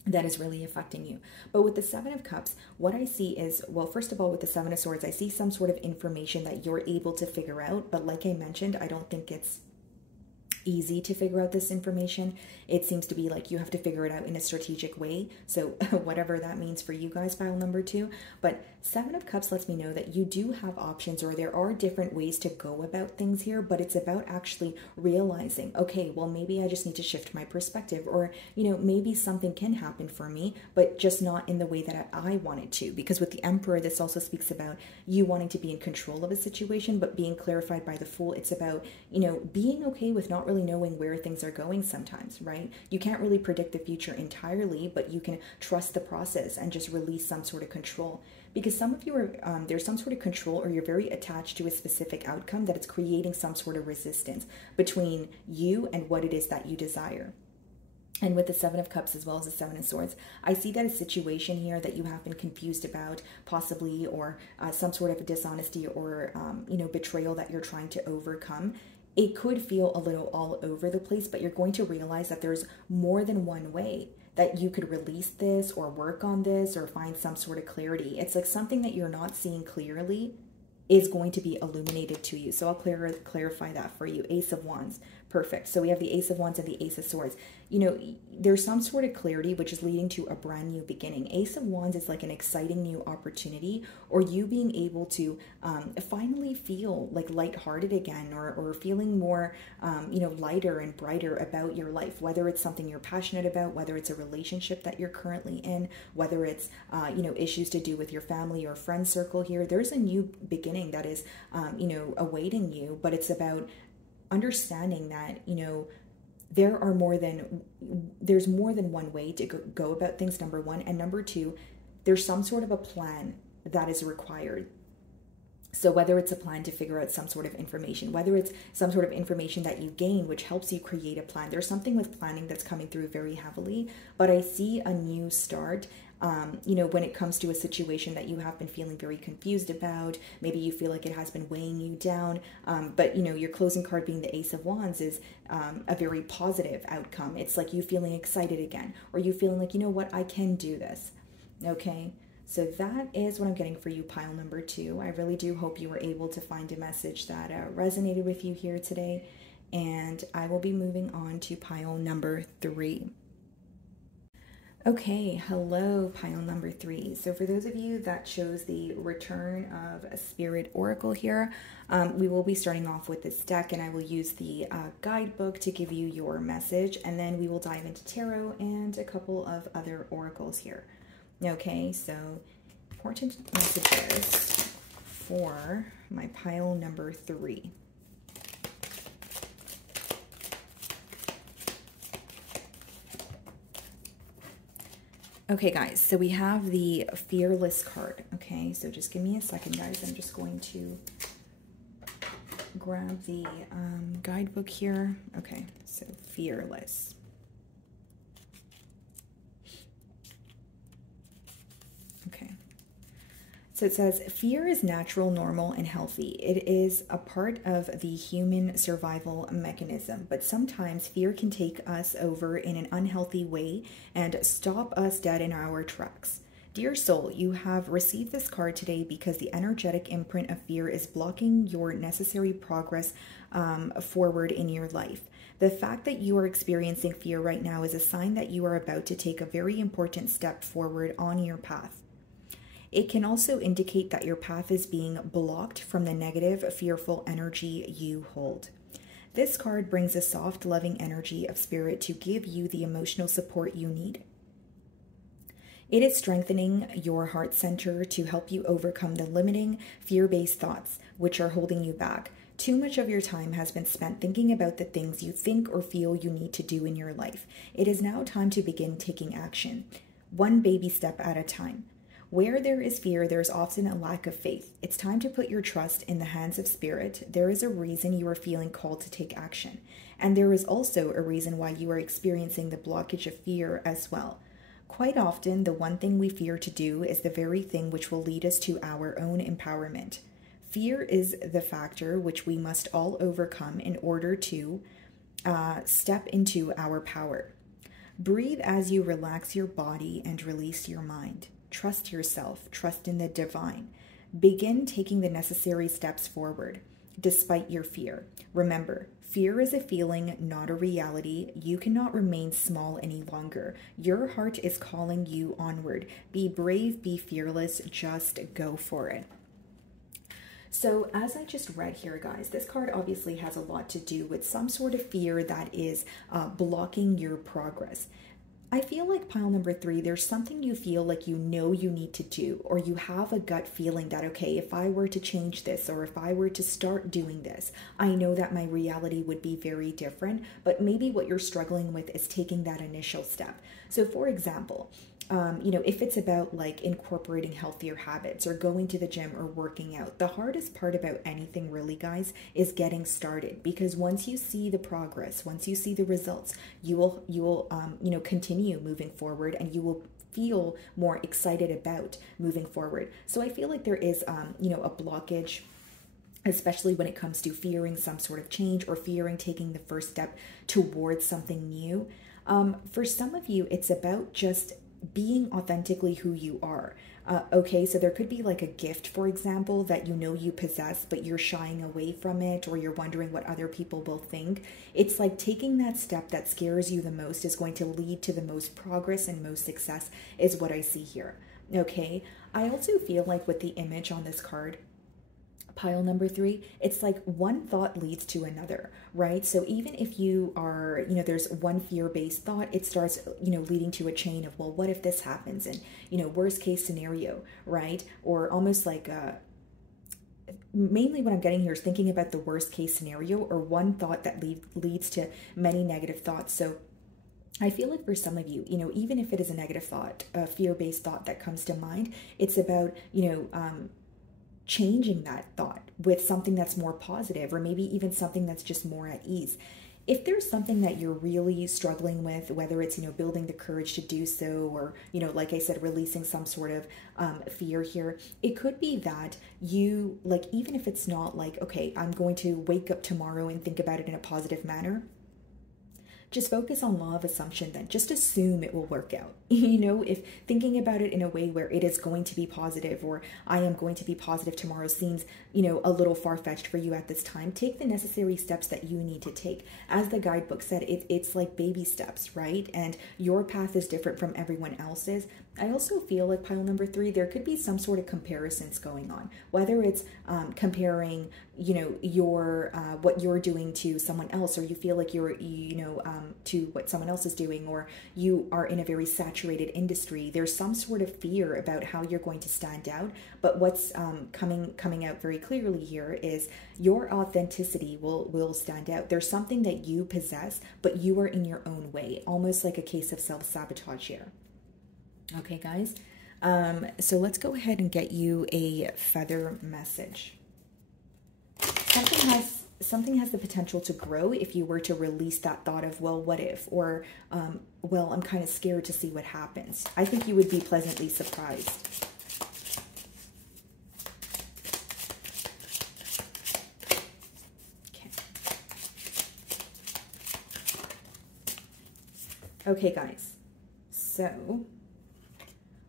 that is really affecting you. But with the Seven of Cups, what I see is, well, first of all, with the Seven of Swords, I see some sort of information that you're able to figure out, but like I mentioned, I don't think it's easy to figure out this information. It seems to be like you have to figure it out in a strategic way. So whatever that means for you guys, pile number 2. But Seven of Cups lets me know that you do have options, or there are different ways to go about things here, but it's about actually realizing, okay, well, maybe I just need to shift my perspective, or, maybe something can happen for me, but just not in the way that I want it to. Because with the Emperor, this also speaks about you wanting to be in control of a situation, but being clarified by the Fool, it's about, being okay with not really knowing where things are going sometimes, right? You can't really predict the future entirely, but you can trust the process and just release some sort of control. Because some of you are, there's some sort of control, or you're very attached to a specific outcome that it's creating some sort of resistance between you and what it is that you desire. And with the Seven of Cups as well as the Seven of Swords, I see that a situation here that you have been confused about, possibly, or some sort of a dishonesty or, betrayal that you're trying to overcome. It could feel a little all over the place, but you're going to realize that there's more than one way that you could release this or work on this or find some sort of clarity. It's like something that you're not seeing clearly is going to be illuminated to you. So I'll clarify that for you. Ace of Wands. Perfect. So we have the Ace of Wands and the Ace of Swords. There's some sort of clarity which is leading to a brand new beginning. Ace of Wands is like an exciting new opportunity, or you being able to finally feel like lighthearted again, or feeling more, lighter and brighter about your life, whether it's something you're passionate about, whether it's a relationship that you're currently in, whether it's, issues to do with your family or friend circle here. There's a new beginning that is, awaiting you, but it's about understanding that, there's more than one way to go about things, number one. And number two, there's some sort of a plan that is required. So whether it's a plan to figure out some sort of information, whether it's some sort of information that you gain, which helps you create a plan. There's something with planning that's coming through very heavily, but I see a new start. When it comes to a situation that you have been feeling very confused about, maybe you feel like it has been weighing you down, but your closing card being the Ace of Wands is a very positive outcome. It's like you feeling excited again, or you feeling like, what, I can do this. Okay, so that is what I'm getting for you, pile number 2. I really do hope you were able to find a message that resonated with you here today, and I will be moving on to pile number 3. Okay, hello, pile number 3. So for those of you that chose the Return of a Spirit Oracle here, we will be starting off with this deck, and I will use the guidebook to give you your message, and then we will dive into tarot and a couple of other oracles here. Okay, so important messages for my pile number 3. Okay, guys, so we have the Fearless card. Okay, so just give me a second, guys. I'm just going to grab the guidebook here. Okay, so Fearless. So it says, fear is natural, normal, and healthy. It is a part of the human survival mechanism, but sometimes fear can take us over in an unhealthy way and stop us dead in our tracks. Dear soul, you have received this card today because the energetic imprint of fear is blocking your necessary progress forward in your life. The fact that you are experiencing fear right now is a sign that you are about to take a very important step forward on your path. It can also indicate that your path is being blocked from the negative, fearful energy you hold. This card brings a soft, loving energy of spirit to give you the emotional support you need. It is strengthening your heart center to help you overcome the limiting, fear-based thoughts which are holding you back. Too much of your time has been spent thinking about the things you think or feel you need to do in your life. It is now time to begin taking action, one baby step at a time. Where there is fear, there is often a lack of faith. It's time to put your trust in the hands of spirit. There is a reason you are feeling called to take action. And there is also a reason why you are experiencing the blockage of fear as well. Quite often, the one thing we fear to do is the very thing which will lead us to our own empowerment. Fear is the factor which we must all overcome in order to step into our power. Breathe as you relax your body and release your mind. Trust yourself, trust in the divine. Begin taking the necessary steps forward, despite your fear. Remember, fear is a feeling, not a reality. You cannot remain small any longer. Your heart is calling you onward. Be brave, be fearless, just go for it. So as I just read here, guys, this card obviously has a lot to do with some sort of fear that is blocking your progress. I feel like pile number 3, there's something you feel like you know you need to do, or you have a gut feeling that, okay, if I were to change this, or if I were to start doing this, I know that my reality would be very different, but maybe what you're struggling with is taking that initial step. So for example, if it's about like incorporating healthier habits or going to the gym or working out, the hardest part about anything really, guys, is getting started. Because once you see the progress, once you see the results, you will continue moving forward, and you will feel more excited about moving forward. So I feel like there is, a blockage, especially when it comes to fearing some sort of change or fearing taking the first step towards something new. For some of you, it's about just being authentically who you are. Okay, so there could be like a gift, for example, that you know you possess, but you're shying away from it, or you're wondering what other people will think. It's like taking that step that scares you the most is going to lead to the most progress and most success, is what I see here. Okay, I also feel like with the image on this card, pile number 3, it's like one thought leads to another, right? So even if you are, there's one fear-based thought, it starts, leading to a chain of, well, what if this happens? And, worst case scenario, right? Or almost like mainly what I'm getting here is thinking about the worst case scenario, or one thought that leads to many negative thoughts. So I feel like for some of you, even if it is a negative thought, a fear-based thought that comes to mind, it's about, changing that thought with something that's more positive, or maybe even something that's just more at ease. If there's something that you're really struggling with, whether it's, building the courage to do so, or, like I said, releasing some sort of fear here, it could be that you, like, even if it's not like, okay, I'm going to wake up tomorrow and think about it in a positive manner, just focus on law of assumption then. Just assume it will work out. If thinking about it in a way where it is going to be positive, or I am going to be positive tomorrow, seems, a little far-fetched for you at this time, take the necessary steps that you need to take. As the guidebook said, it's like baby steps, right? And your path is different from everyone else's. I also feel like pile number 3, there could be some sort of comparisons going on, whether it's comparing, your what you're doing to someone else, or you feel like you're, to what someone else is doing, or you are in a very saturated industry. There's some sort of fear about how you're going to stand out, but what's coming out very clearly here is your authenticity will stand out. There's something that you possess, but you are in your own way, almost like a case of self-sabotage here. Okay, guys, so let's go ahead and get you a feather message. Something has the potential to grow if you were to release that thought of, well, what if? Or, well, I'm kind of scared to see what happens. I think you would be pleasantly surprised. Okay, guys, so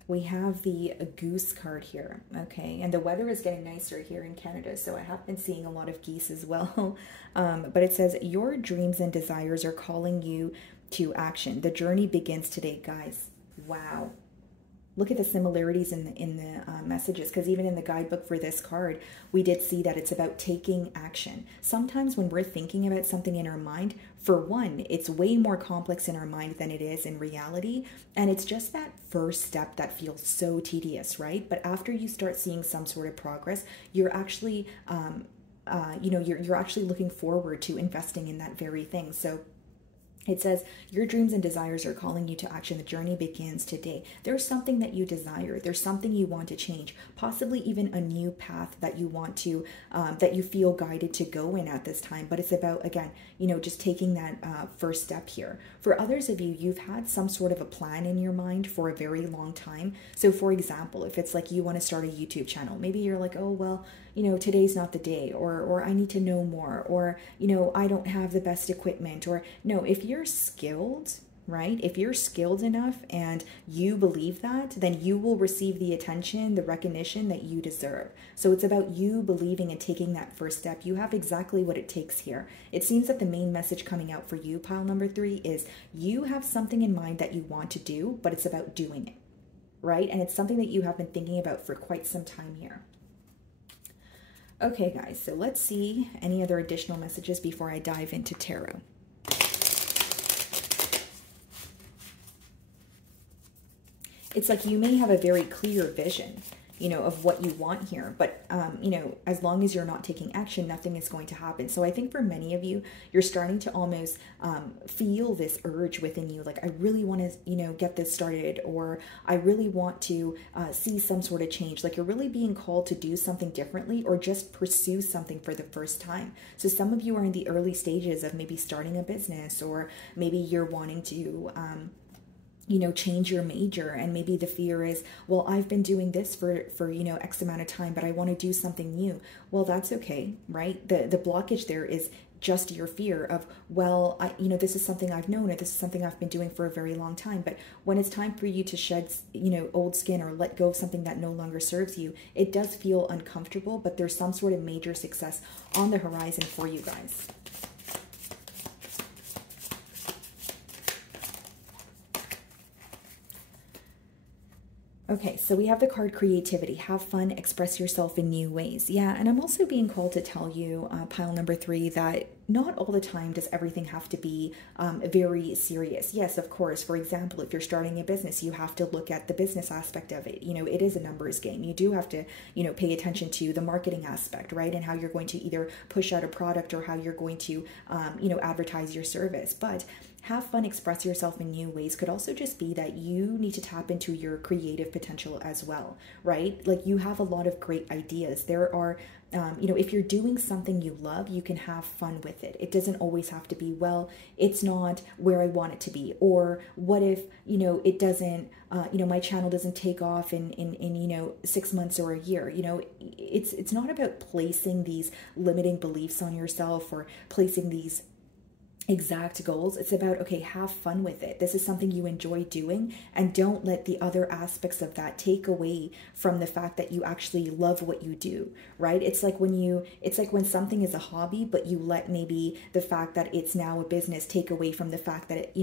we have the goose card here, okay? And the weather is getting nicer here in Canada, so I have been seeing a lot of geese as well. But it says, your dreams and desires are calling you to action. The journey begins today, guys. Wow. Look at the similarities in the messages, because even in the guidebook for this card, we did see that it's about taking action. Sometimes when we're thinking about something in our mind, for one, it's way more complex in our mind than it is in reality. And it's just that first step that feels so tedious, right? But after you start seeing some sort of progress, you're actually, you're actually looking forward to investing in that very thing. So it says, your dreams and desires are calling you to action. The journey begins today. There's something that you desire. There's something you want to change, possibly even a new path that you want to, that you feel guided to go in at this time. But it's about, again, just taking that first step here. For others of you, you've had some sort of a plan in your mind for a very long time. So for example, if it's like you want to start a YouTube channel, maybe you're like, oh, well, today's not the day, or I need to know more, or, I don't have the best equipment, or no, if you're skilled, right? If you're skilled enough and you believe that, then you will receive the attention, the recognition that you deserve. So it's about you believing and taking that first step. You have exactly what it takes here. It seems that the main message coming out for you, pile number 3, is you have something in mind that you want to do, but it's about doing it, right? And it's something that you have been thinking about for quite some time here. Okay, guys, so let's see any other additional messages before I dive into tarot. It's like you may have a very clear vision, of what you want here. But, as long as you're not taking action, nothing is going to happen. So I think for many of you, you're starting to almost feel this urge within you. Like, I really want to, get this started, or I really want to see some sort of change. Like, you're really being called to do something differently, or just pursue something for the first time. So some of you are in the early stages of maybe starting a business, or maybe you're wanting to, change your major, and maybe the fear is, well, I've been doing this for X amount of time, but I want to do something new. Well, that's okay, right? The blockage there is just your fear of, well, this is something I've known, or this is something I've been doing for a very long time. But when it's time for you to shed, old skin, or let go of something that no longer serves you, it does feel uncomfortable, but there's some sort of major success on the horizon for you guys. Okay, so we have the card creativity. Have fun, express yourself in new ways. Yeah, and I'm also being called to tell you, pile number 3, that not all the time does everything have to be very serious. Yes, of course. For example, if you're starting a business, you have to look at the business aspect of it. It is a numbers game. You do have to, pay attention to the marketing aspect, right? And how you're going to either push out a product, or how you're going to, advertise your service. But have fun, express yourself in new ways could also just be that you need to tap into your creative potential as well, right? Like, you have a lot of great ideas. There are, if you're doing something you love, you can have fun with it. It doesn't always have to be, well, it's not where I want it to be. Or what if, it doesn't, my channel doesn't take off in 6 months or a year. It's not about placing these limiting beliefs on yourself, or placing these exact goals. It's about, okay, have fun with it. This is something you enjoy doing, and don't let the other aspects of that take away from the fact that you actually love what you do, right? It's like when something is a hobby, but you let maybe the fact that it's now a business take away from the fact that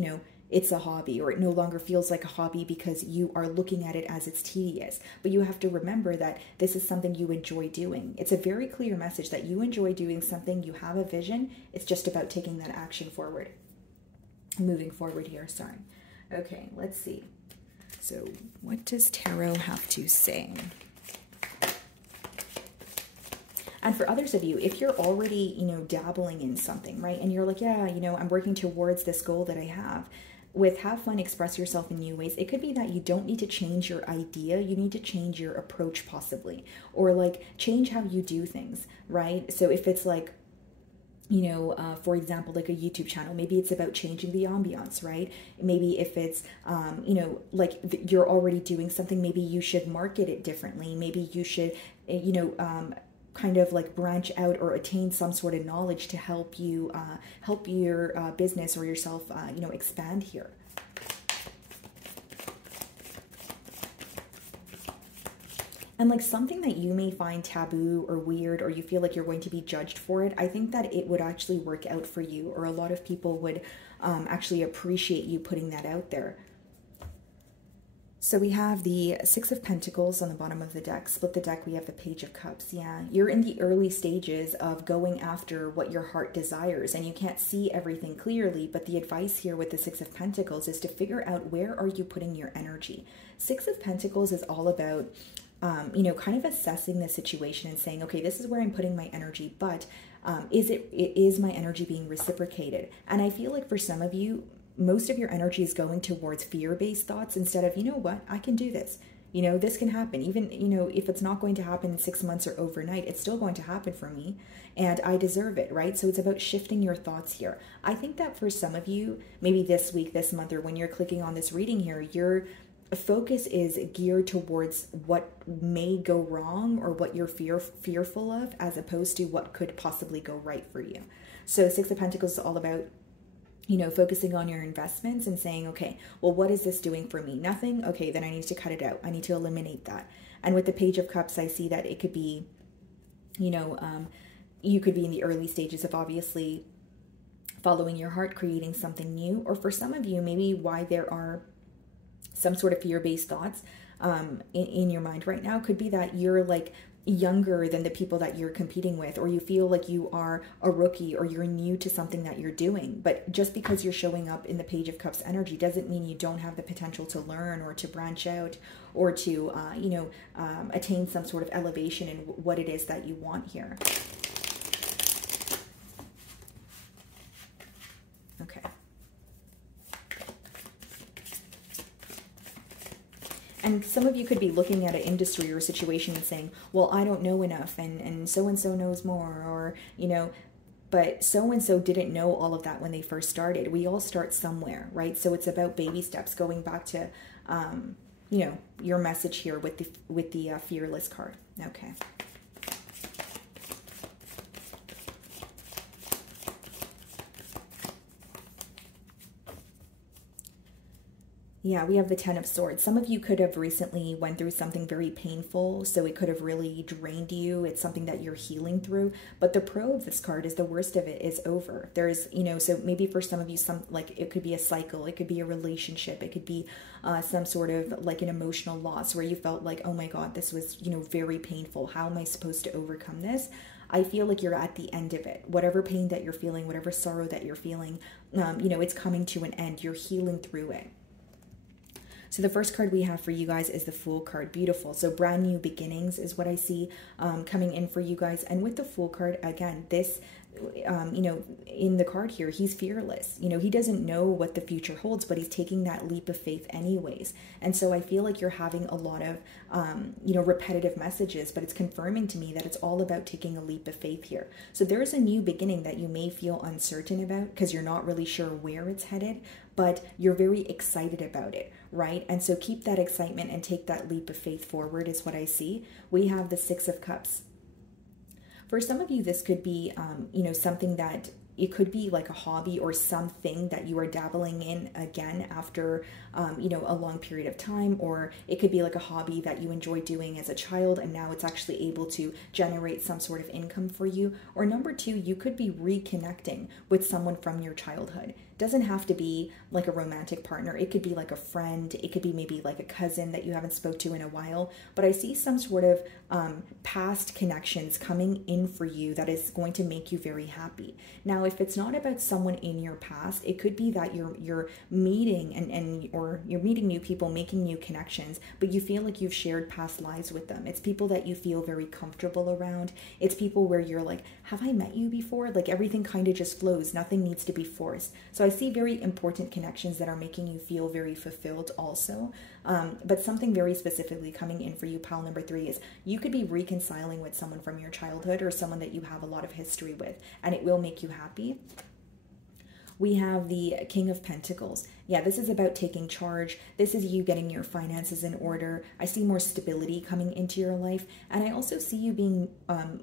it's a hobby, or it no longer feels like a hobby because you are looking at it as it's tedious. But you have to remember that this is something you enjoy doing. It's a very clear message that you enjoy doing something, you have a vision. It's just about taking that action forward. Moving forward here, sorry. Okay, let's see. So what does tarot have to say? And for others of you, if you're already, dabbling in something, right? And you're like, yeah, I'm working towards this goal that I have. With have fun, express yourself in new ways, it could be that you don't need to change your idea. You need to change your approach possibly, or like change how you do things, right? So if it's like, for example, like a YouTube channel, maybe it's about changing the ambiance, right? Maybe if it's, like you're already doing something, maybe you should market it differently. Maybe you should, kind of like branch out or attain some sort of knowledge to help you, help your business or yourself, expand here. And like something that you may find taboo or weird, or you feel like you're going to be judged for it, I think that it would actually work out for you, or a lot of people would actually appreciate you putting that out there. So we have the Six of Pentacles on the bottom of the deck. Split the deck, we have the Page of Cups. Yeah, you're in the early stages of going after what your heart desires, and you can't see everything clearly, but the advice here with the Six of Pentacles is to figure out, where are you putting your energy? Six of Pentacles is all about, you know, kind of assessing the situation and saying, okay, this is where I'm putting my energy, but is my energy being reciprocated? And I feel like for some of you, most of your energy is going towards fear-based thoughts instead of, you know what, I can do this. You know, this can happen. Even, you know, if it's not going to happen in 6 months or overnight, it's still going to happen for me, and I deserve it, right? So it's about shifting your thoughts here. I think that for some of you, maybe this week, this month, or when you're clicking on this reading here, your focus is geared towards what may go wrong or what you're fearful of, as opposed to what could possibly go right for you. So Six of Pentacles is all about, you know, focusing on your investments and saying, okay, well, what is this doing for me? Nothing? Okay, then I need to cut it out. I need to eliminate that. And with the Page of Cups, I see that it could be, you know, you could be in the early stages of obviously following your heart, creating something new. Or for some of you, maybe why there are some sort of fear-based thoughts in your mind right now could be that you're like younger than the people that you're competing with, or you feel like you are a rookie, or you're new to something that you're doing. But just because you're showing up in the Page of Cups energy doesn't mean you don't have the potential to learn, or to branch out, or to you know, attain some sort of elevation in what it is that you want here. Okay. And some of you could be looking at an industry or a situation and saying, well, I don't know enough, and so-and-so knows more, or, you know, but so-and-so didn't know all of that when they first started. We all start somewhere, right? So it's about baby steps, going back to, you know, your message here with the Fearless card. Okay. Yeah, we have the Ten of Swords. Some of you could have recently went through something very painful, so it could have really drained you. It's something that you're healing through. But the Pro of this card is the worst of it is over. There's, you know, so maybe for some of you, like it could be a cycle, it could be a relationship, it could be some sort of like an emotional loss where you felt like, oh my God, this was, you know, very painful. How am I supposed to overcome this? I feel like you're at the end of it. Whatever pain that you're feeling, whatever sorrow that you're feeling, you know, it's coming to an end. You're healing through it. So the first card we have for you guys is the Fool card. Beautiful. So brand new beginnings is what I see coming in for you guys. And with the Fool card, again, this, you know, in the card here, he's fearless. You know, he doesn't know what the future holds, but he's taking that leap of faith anyways. And so I feel like you're having a lot of, you know, repetitive messages, but it's confirming to me that it's all about taking a leap of faith here. So there's a new beginning that you may feel uncertain about because you're not really sure where it's headed, but you're very excited about it, right? And so keep that excitement and take that leap of faith forward is what I see. We have the Six of Cups. For some of you, this could be, you know, something that it could be like a hobby or something that you are dabbling in again after, you know, a long period of time, or it could be like a hobby that you enjoyed doing as a child and now it's actually able to generate some sort of income for you. Or number two, you could be reconnecting with someone from your childhood. Doesn't have to be like a romantic partner. It could be like a friend. It could be maybe like a cousin that you haven't spoke to in a while. But I see some sort of past connections coming in for you that is going to make you very happy. Now, if it's not about someone in your past, it could be that you're meeting or you're meeting new people, making new connections, but you feel like you've shared past lives with them. It's people that you feel very comfortable around. It's people where you're like, have I met you before? Like everything kind of just flows. Nothing needs to be forced. So I see very important connections that are making you feel very fulfilled also. But something very specifically coming in for you, pile number three, is you could be reconciling with someone from your childhood or someone that you have a lot of history with, and it will make you happy. We have the King of Pentacles. Yeah, this is about taking charge. This is you getting your finances in order. I see more stability coming into your life. And I also see you being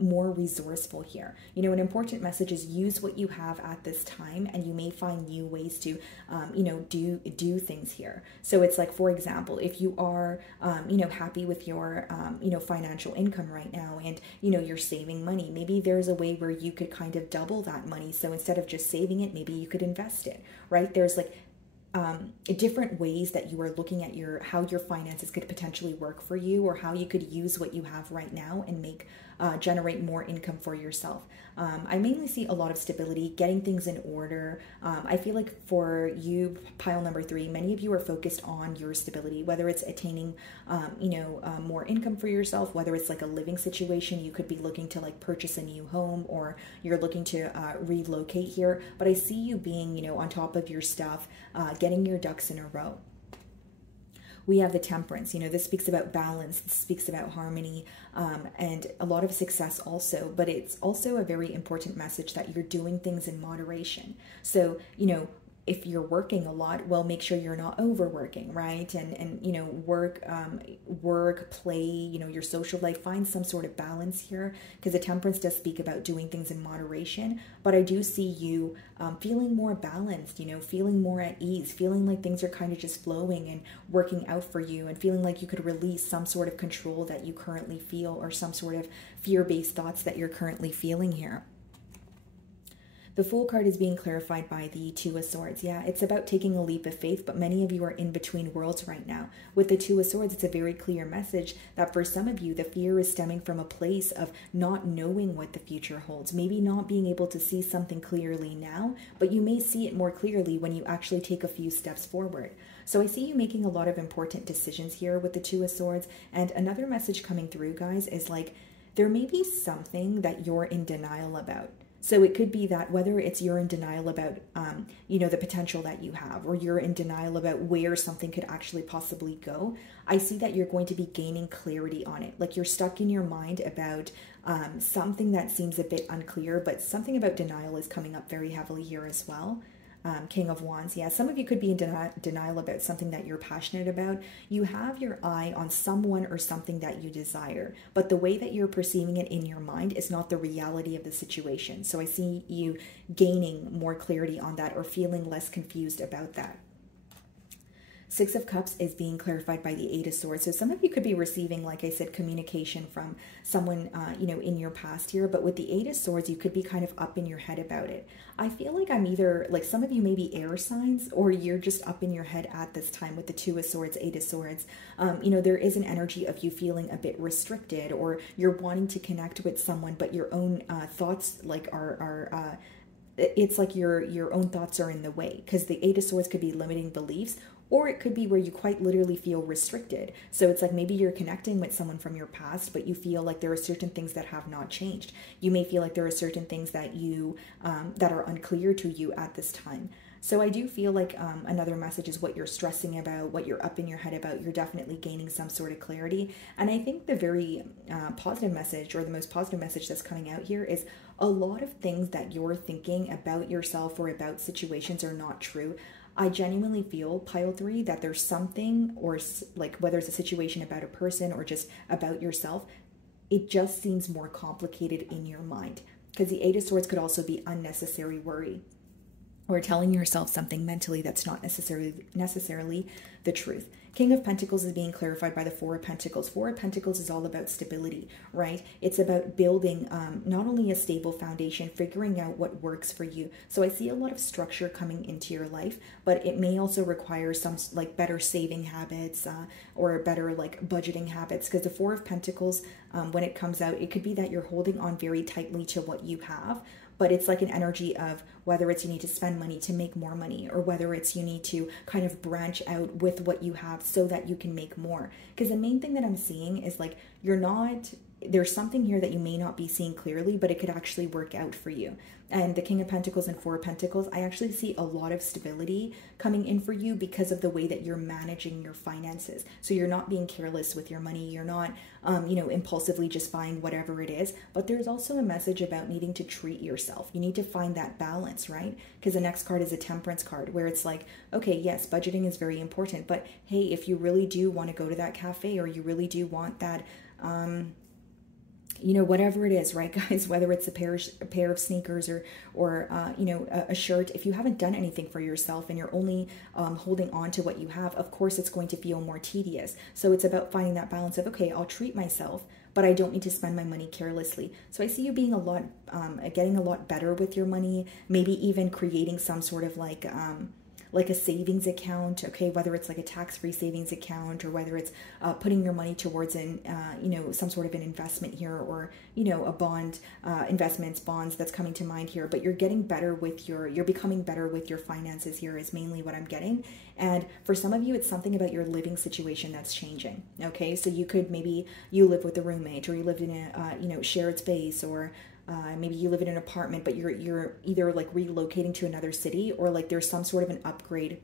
more resourceful here. You know, an important message is use what you have at this time, and you may find new ways to, do things here. So it's like, for example, if you are, happy with your, financial income right now, and, you're saving money, maybe there's a way where you could kind of double that money. So instead of just saving it, maybe you could invest it, right? There's like different ways that you are looking at how your finances could potentially work for you, or how you could use what you have right now and generate more income for yourself. I mainly see a lot of stability, getting things in order. I feel like for you, pile number 3, many of you are focused on your stability, whether it's attaining, more income for yourself, whether it's like a living situation, you could be looking to like purchase a new home, or you're looking to relocate here. But I see you being, on top of your stuff, getting your ducks in a row. We have the Temperance. This speaks about balance. This speaks about harmony, and a lot of success also. But it's also a very important message that you're doing things in moderation. So, if you're working a lot, well, make sure you're not overworking, right? And work, play, your social life, find some sort of balance here, because the Temperance does speak about doing things in moderation. But I do see you feeling more balanced, feeling more at ease, feeling like things are kind of just flowing and working out for you, and feeling like you could release some sort of control that you currently feel, or some sort of fear-based thoughts that you're currently feeling here. The Fool card is being clarified by the Two of Swords. Yeah, it's about taking a leap of faith, but many of you are in between worlds right now. With the Two of Swords, it's a very clear message that for some of you, the fear is stemming from a place of not knowing what the future holds. Maybe not being able to see something clearly now, but you may see it more clearly when you actually take a few steps forward. So I see you making a lot of important decisions here with the Two of Swords. And another message coming through, guys, is like, there may be something that you're in denial about. So it could be that whether it's you're in denial about, the potential that you have, or you're in denial about where something could actually possibly go, I see that you're going to be gaining clarity on it. Like you're stuck in your mind about something that seems a bit unclear, but something about denial is coming up very heavily here as well. King of Wands. Yeah, some of you could be in denial about something that you're passionate about. You have your eye on someone or something that you desire, but the way that you're perceiving it in your mind is not the reality of the situation. So I see you gaining more clarity on that, or feeling less confused about that. Six of Cups is being clarified by the Eight of Swords. So some of you could be receiving, like I said, communication from someone, in your past here. But with the Eight of Swords, you could be kind of up in your head about it. I feel like I'm either, like some of you may be air signs, or you're just up in your head at this time with the Two of Swords, Eight of Swords. There is an energy of you feeling a bit restricted, or you're wanting to connect with someone, but your own thoughts like it's like your own thoughts are in the way, because the Eight of Swords could be limiting beliefs, or it could be where you quite literally feel restricted. So it's like maybe you're connecting with someone from your past, but you feel like there are certain things that have not changed. You may feel like there are certain things that that are unclear to you at this time. So I do feel like another message is what you're stressing about, what you're up in your head about. You're definitely gaining some sort of clarity. And I think the very positive message, or the most positive message that's coming out here, is a lot of things that you're thinking about yourself or about situations are not true. I genuinely feel, pile 3, that there's something, or like whether it's a situation about a person or just about yourself, it just seems more complicated in your mind. Because the Eight of Swords could also be unnecessary worry, or telling yourself something mentally that's not necessarily the truth. King of Pentacles is being clarified by the Four of Pentacles. Four of Pentacles is all about stability, right? It's about building not only a stable foundation, figuring out what works for you. So I see a lot of structure coming into your life, but it may also require some like better saving habits or better like budgeting habits, because the Four of Pentacles, when it comes out, it could be that you're holding on very tightly to what you have, but it's like an energy of whether it's you need to spend money to make more money, or whether it's you need to kind of branch out with what you have so that you can make more. Because the main thing that I'm seeing is like you're not there's something here that you may not be seeing clearly, but it could actually work out for you. And the King of Pentacles and Four of Pentacles, I actually see a lot of stability coming in for you because of the way that you're managing your finances. So you're not being careless with your money. You're not, impulsively just buying whatever it is. But there's also a message about needing to treat yourself. You need to find that balance, right? Because the next card is a Temperance card, where it's like, okay, yes, budgeting is very important. But hey, if you really do want to go to that cafe, or you really do want that, whatever it is, right, guys, whether it's a pair of sneakers or a shirt, if you haven't done anything for yourself and you're only holding on to what you have, of course, it's going to feel more tedious. So it's about finding that balance of, okay, I'll treat myself, but I don't need to spend my money carelessly. So I see you being getting a lot better with your money, maybe even creating some sort of like a savings account, okay, whether it's like a tax-free savings account, or whether it's putting your money towards some sort of an investment here, or, a bond, bonds that's coming to mind here. But you're getting better with you're becoming better with your finances here is mainly what I'm getting. And for some of you, it's something about your living situation that's changing, okay? So maybe you live with a roommate, or you lived in a, shared space, or maybe you live in an apartment, but you're either like relocating to another city, or like there's some sort of an upgrade.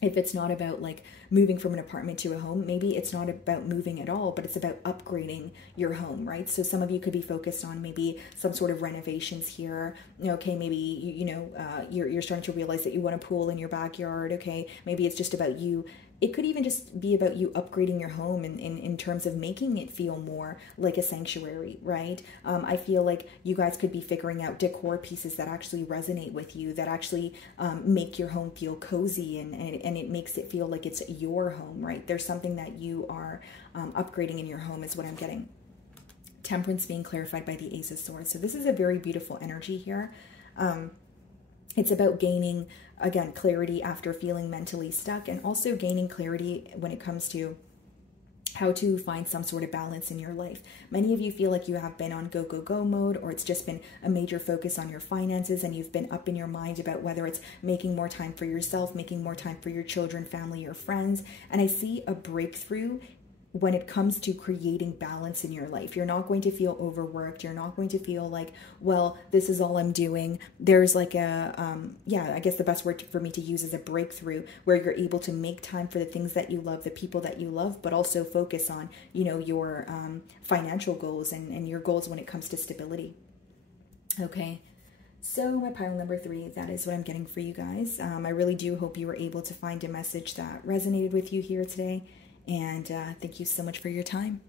If it's not about like moving from an apartment to a home, maybe it's not about moving at all, but it's about upgrading your home, right? So some of you could be focused on maybe some sort of renovations here. Okay, maybe you're starting to realize that you want a pool in your backyard. Okay, maybe it's just about you. It could even just be about you upgrading your home in terms of making it feel more like a sanctuary, right? I feel like you guys could be figuring out decor pieces that actually resonate with you, that actually make your home feel cozy, and it makes it feel like it's your home, right? There's something that you are upgrading in your home is what I'm getting. Temperance being clarified by the Ace of Swords. So this is a very beautiful energy here. It's about gaining, again, clarity after feeling mentally stuck, and also gaining clarity when it comes to how to find some sort of balance in your life. Many of you feel like you have been on go, go, go mode, or it's just been a major focus on your finances, and you've been up in your mind about whether it's making more time for yourself, making more time for your children, family, or friends. And I see a breakthrough when it comes to creating balance in your life. You're not going to feel overworked. You're not going to feel like, well, this is all I'm doing. There's like I guess the best word for me to use is a breakthrough, where you're able to make time for the things that you love, the people that you love, but also focus on, your financial goals and your goals when it comes to stability. Okay. So my pile number 3, that is what I'm getting for you guys. I really do hope you were able to find a message that resonated with you here today. And thank you so much for your time.